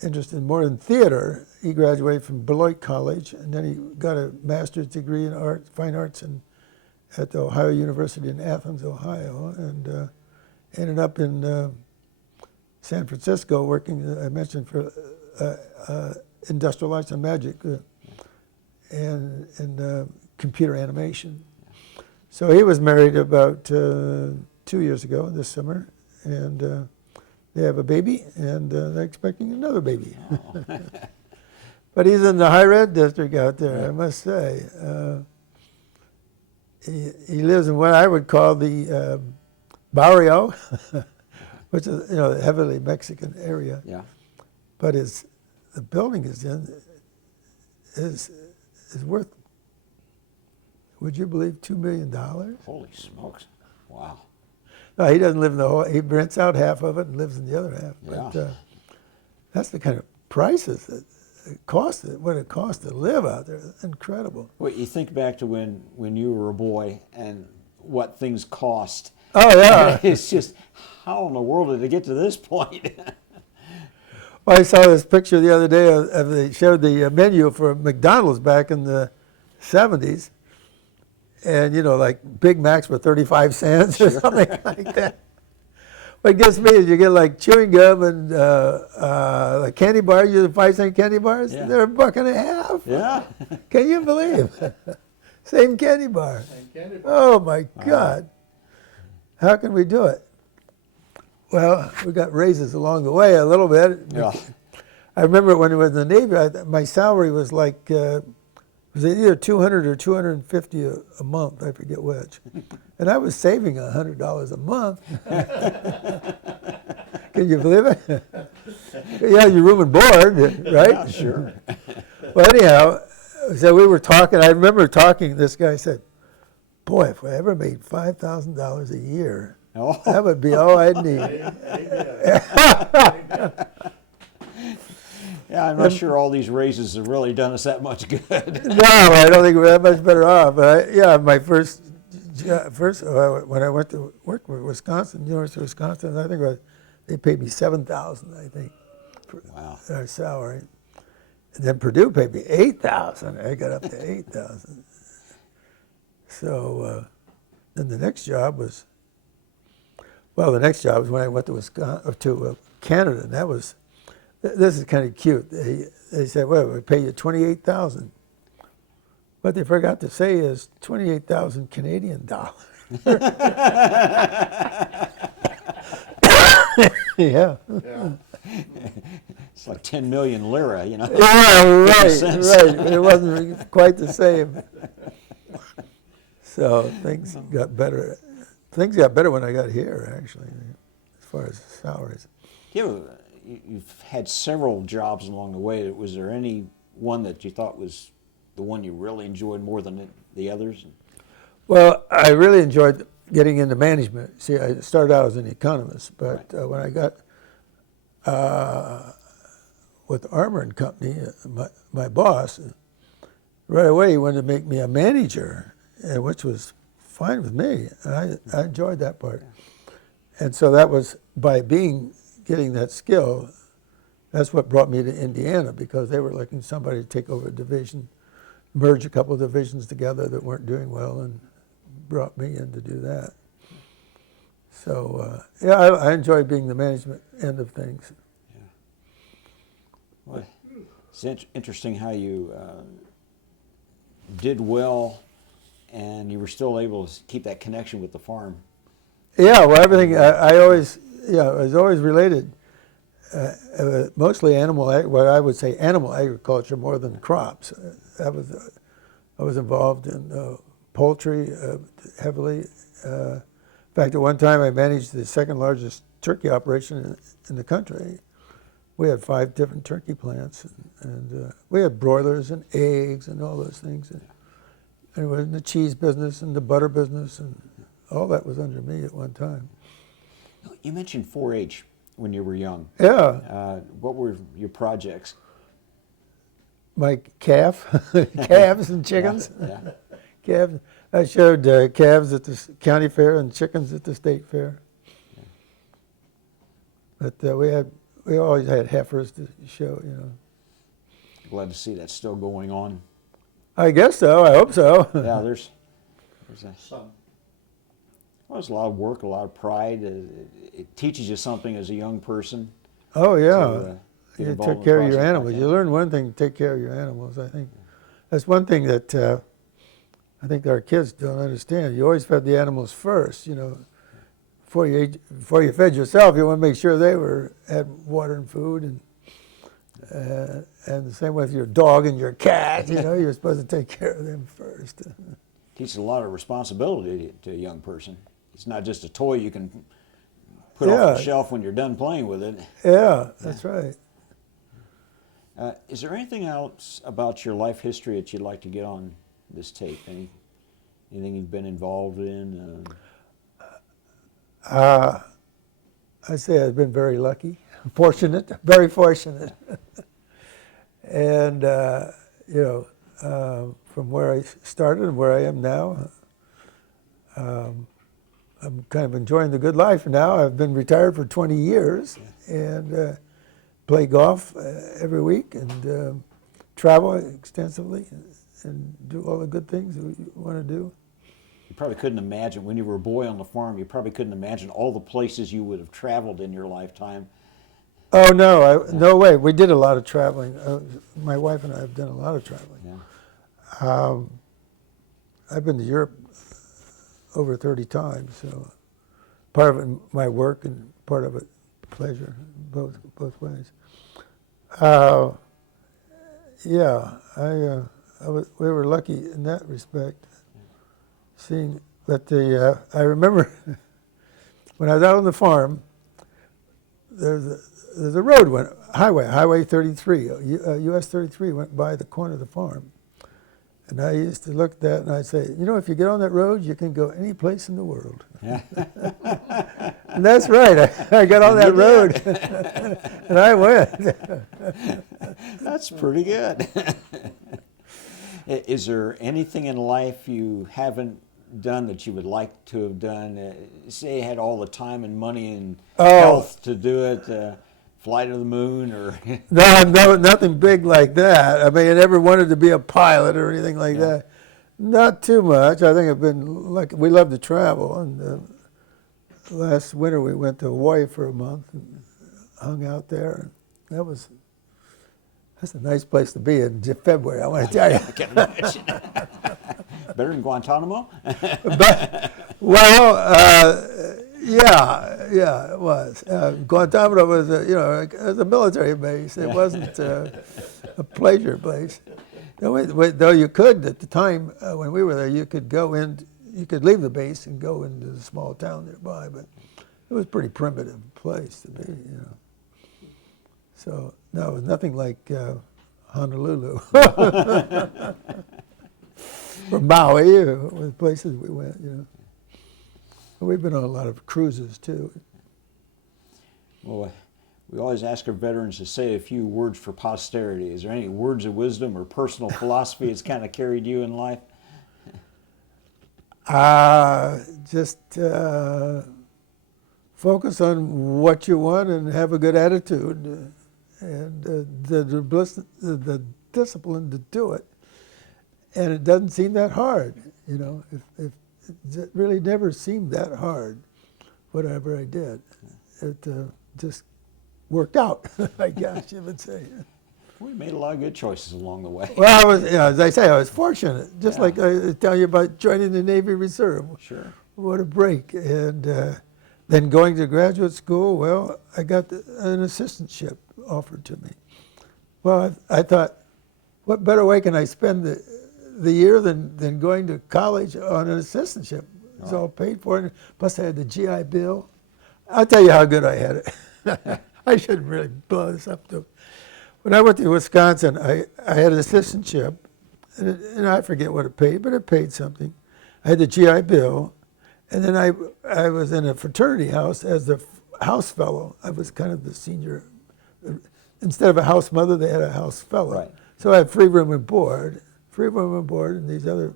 interested more in theater. He graduated from Beloit College, and then he got a master's degree in fine arts at the Ohio University in Athens, Ohio, and ended up in San Francisco working, I mentioned, for Industrial Lights and Magic and computer animation. So he was married about 2 years ago this summer, and they have a baby, and they're expecting another baby. Oh. But he's in the higher ed district out there, I must say. He lives in what I would call the barrio, which is a heavily Mexican area. Yeah. But the building is worth, would you believe, $2 million? Holy smokes! Wow. No, he doesn't live in the whole. He rents out half of it and lives in the other half. Yeah. But that's the kind of prices that what it costs to live out there. Incredible. Well, you think back to when you were a boy and what things cost. Oh yeah. It's just, how in the world did it get to this point? Well, I saw this picture the other day they showed the menu for McDonald's back in the 70s, and like Big Macs were 35 cents or something like that. What gets me is you get like chewing gum and like candy bars, you 5-cent candy bars, Yeah. they're $1.50. Yeah. Can you believe? Same candy bar. And candy bar. Oh my God. How can we do it? Well, we got raises along the way a little bit. Yeah. I remember when I was in the Navy, my salary was like, was either 200 or 250 a month, I forget which. And I was saving $100 a month. Can you believe it? Yeah, your room and board, right? Yeah, sure. Well, anyhow, so we were talking. I remember talking. This guy said, "Boy, if I ever made $5,000 a year, Oh. that would be all I'd need." Yeah, I'm not sure all these raises have really done us that much good. No, I don't think we're that much better off. But my first when I went to work with Wisconsin, University of Wisconsin, I think they paid me $7,000, I think, for Wow. our salary. And then Purdue paid me $8,000. I got up to $8,000. So then the next job was when I went to Wisconsin to Canada, and that was. This is kind of cute. They said, "Well, we pay you $28,000." What they forgot to say is 28,000 Canadian dollars. Yeah. Yeah. It's like 10 million lira, Yeah, right. It wasn't quite the same. So things got better. Things got better when I got here, actually, as far as salaries. You've had several jobs along the way. Was there any one that you thought was the one you really enjoyed more than the others? Well, I really enjoyed getting into management. See, I started out as an economist, but when I got with Armour and Company, my boss, right away he wanted to make me a manager, which was fine with me. I enjoyed that part. And so that was by getting that skill, that's what brought me to Indiana, because they were looking for somebody to take over a division, merge a couple of divisions together that weren't doing well, and brought me in to do that. So, I enjoy being the management end of things. Yeah. Well, it's interesting how you did well, and you were still able to keep that connection with the farm. Yeah, well, everything, I was always related, mostly what I would say animal agriculture more than crops. I was involved in poultry heavily. In fact, at one time I managed the second largest turkey operation in the country. We had 5 different turkey plants, and we had broilers and eggs and all those things. And it was in the cheese business and the butter business, and all that was under me at one time. You mentioned 4-H when you were young. Yeah. What were your projects? My calves and chickens. Yeah. Calves. I showed calves at the county fair and chickens at the state fair. Yeah. But we always had heifers to show, Glad to see that's still going on. I guess so. I hope so. Yeah, there's Some. a lot of work, a lot of pride. It teaches you something as a young person. Oh yeah. To, get you involved take in care of projects your like animals. that. You learn one thing: take care of your animals. I think that's one thing that I think our kids don't understand. You always fed the animals first, Before you fed yourself, you want to make sure they had water and food, and the same with your dog and your cat. You're supposed to take care of them first. Teaches a lot of responsibility to a young person. It's not just a toy you can put off the shelf when you're done playing with it. Yeah, that's right. Is there anything else about your life history that you'd like to get on this tape? Anything you've been involved in? I say I've been very lucky, fortunate, very fortunate. And, from where I started and where I am now, I'm kind of enjoying the good life now. I've been retired for 20 years and play golf every week and travel extensively. and do all the good things that you want to do. You probably couldn't imagine, when you were a boy on the farm, you probably couldn't imagine all the places you would have traveled in your lifetime. Oh no, no way. We did a lot of traveling. My wife and I have done a lot of traveling. Yeah. I've been to Europe over 30 times, so part of it my work and part of it pleasure, both ways. Yeah, we were lucky in that respect. Seeing that I remember when I was out on the farm, there's a road Highway 33, US 33 went by the corner of the farm. And I used to look at that and I'd say, you know, if you get on that road, you can go any place in the world. Yeah. And that's right. I got on that road and I went. That's pretty good. Is there anything in life you haven't done that you would like to have done? Say you had all the time and money and health to do it, fly to the moon or... No, nothing big like that. I mean, I never wanted to be a pilot or anything like that. Not too much. I think I've been lucky. We love to travel. And last winter we went to Hawaii for a month and hung out there. That's a nice place to be in February, I want to tell you. I can imagine. Better than Guantanamo? Yeah, it was. Guantanamo was, it was a military base. It wasn't a pleasure place. Though you could, at the time when we were there, you could leave the base and go into the small town nearby, but it was a pretty primitive place to be, So, no, it was nothing like Honolulu. Or Maui, or places we went, We've been on a lot of cruises, too. Well, we always ask our veterans to say a few words for posterity. Is there any words of wisdom or personal philosophy that's kind of carried you in life? Just focus on what you want and have a good attitude, and the discipline to do it. And it doesn't seem that hard, If it really never seemed that hard, whatever I did. It just worked out, I guess you would say. We made a lot of good choices along the way. Well, as I say, I was fortunate. Just like I tell you about joining the Navy Reserve. Sure. What a break. And then going to graduate school, well, I got an assistantship offered to me. Well, I thought, what better way can I spend the year than going to college on an assistantship? It's all paid for, and plus I had the GI Bill. I'll tell you how good I had it. I shouldn't really blow this up, though. When I went to Wisconsin, I had an assistantship, and I forget what it paid, but it paid something. I had the GI Bill, and then I was in a fraternity house as the house fellow. I was kind of the senior. Instead of a house mother, they had a house fellow. Right. So I had free room and board, and these other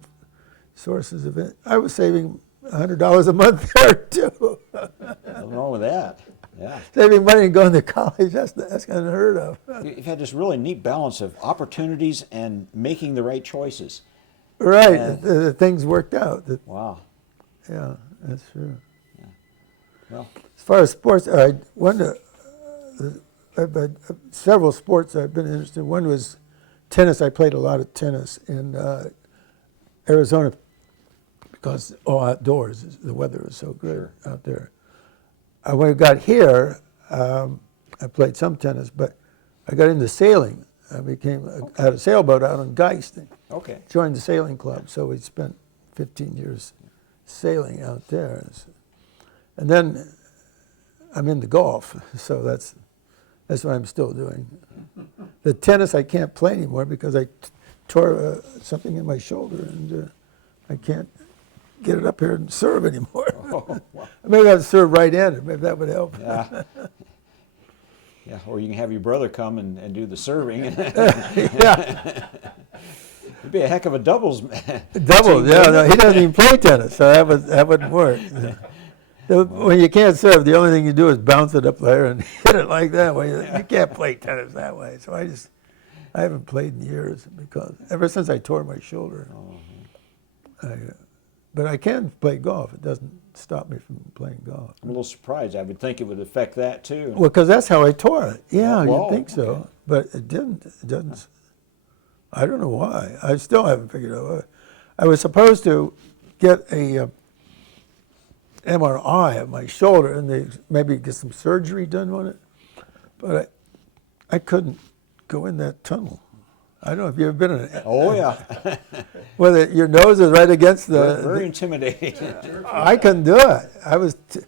sources of it. I was saving $100 a month there, too. Nothing wrong with that. Yeah. Saving money and going to college, that's unheard of. You've had this really neat balance of opportunities and making the right choices. Right, the things worked out. Wow. Yeah, that's true. Yeah. Well, as far as sports, I've had several sports I've been interested in. One was tennis. I played a lot of tennis in Arizona because all outdoors, the weather was so good out there. When I got here, I played some tennis, but I got into sailing. I had a sailboat out on Geist. okay. Joined the sailing club, so we spent 15 years sailing out there. And then I'm into golf, so that's what I'm still doing. The tennis I can't play anymore because I tore something in my shoulder, and I can't get it up here and serve anymore. Oh, wow. Maybe I'd serve right-handed. Maybe that would help. Yeah. Yeah, or you can have your brother come and do the serving. Yeah. It'd be a heck of a doubles. Doubles, yeah. No, he doesn't even play tennis, so that wouldn't work. When you can't serve, the only thing you do is bounce it up there and hit it like that way. You can't play tennis that way. So I just I haven't played in years because ever since I tore my shoulder. But I can play golf. It doesn't stop me from playing golf. I'm a little surprised. I would think it would affect that too. Well, because that's how I tore it. Yeah, Whoa, you'd think so. okay. But it didn't. It doesn't. I don't know why. I still haven't figured out why. I was supposed to get a MRI of my shoulder and they maybe get some surgery done on it. But I couldn't go in that tunnel. I don't know if you've ever been in it. Oh yeah, Whether your nose is right against very intimidating. I couldn't do it. I was too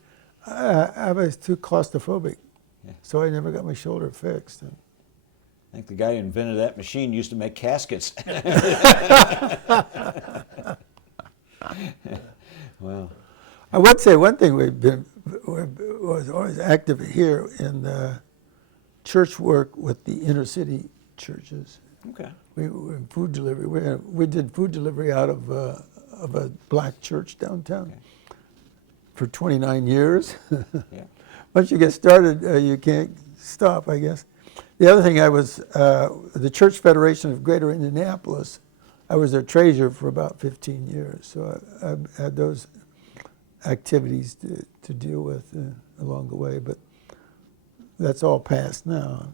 claustrophobic, so I never got my shoulder fixed. I think the guy who invented that machine used to make caskets. Well, I would say one thing was always active here in church work with the inner city churches. okay. We were in food delivery. We did food delivery out of a black church downtown for 29 years. Yeah. Once you get started, you can't stop, I guess. The other thing, I was the Church Federation of Greater Indianapolis. I was their treasurer for about 15 years, so I had those activities to deal with along the way. But that's all past now.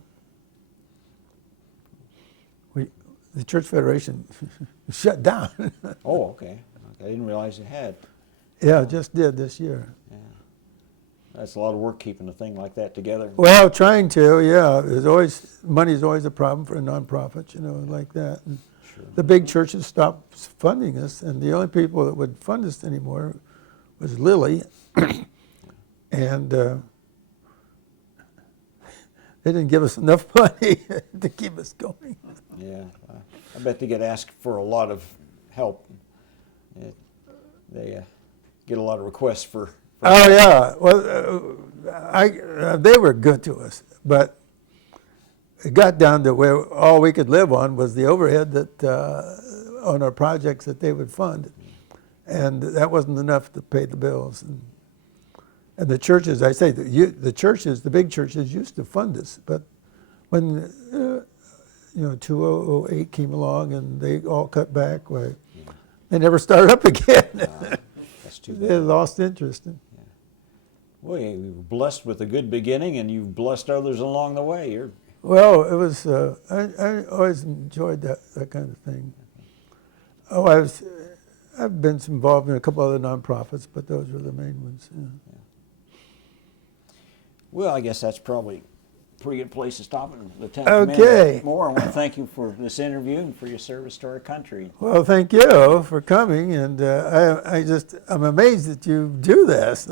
The Church Federation shut down. Oh, okay. I didn't realize it had. Yeah, just did this year. Yeah. That's a lot of work keeping a thing like that together. Well, trying to, yeah. Money's always a problem for a nonprofit, like that. And Sure. the big churches stopped funding us, and the only people that would fund us anymore was Lilly, and they didn't give us enough money to keep us going. Yeah, I bet they get asked for a lot of help. They get a lot of requests for Oh yeah, well, they were good to us, but it got down to where all we could live on was the overhead that on our projects that they would fund, and that wasn't enough to pay the bills. And the churches, I say, the churches, the big churches used to fund us, but when 2008 came along and they all cut back, well, they never started up again. That's too They bad. lost interest. Well, you were blessed with a good beginning, and you've blessed others along the way. Well, it was. I always enjoyed that kind of thing. Oh, I've been involved in a couple other nonprofits, but those were the main ones. Yeah. Well, I guess that's probably a pretty good place to stop and Lieutenant Okay. Commander Moore, I want to thank you for this interview and for your service to our country. Well, thank you for coming, and I'm amazed that you do this.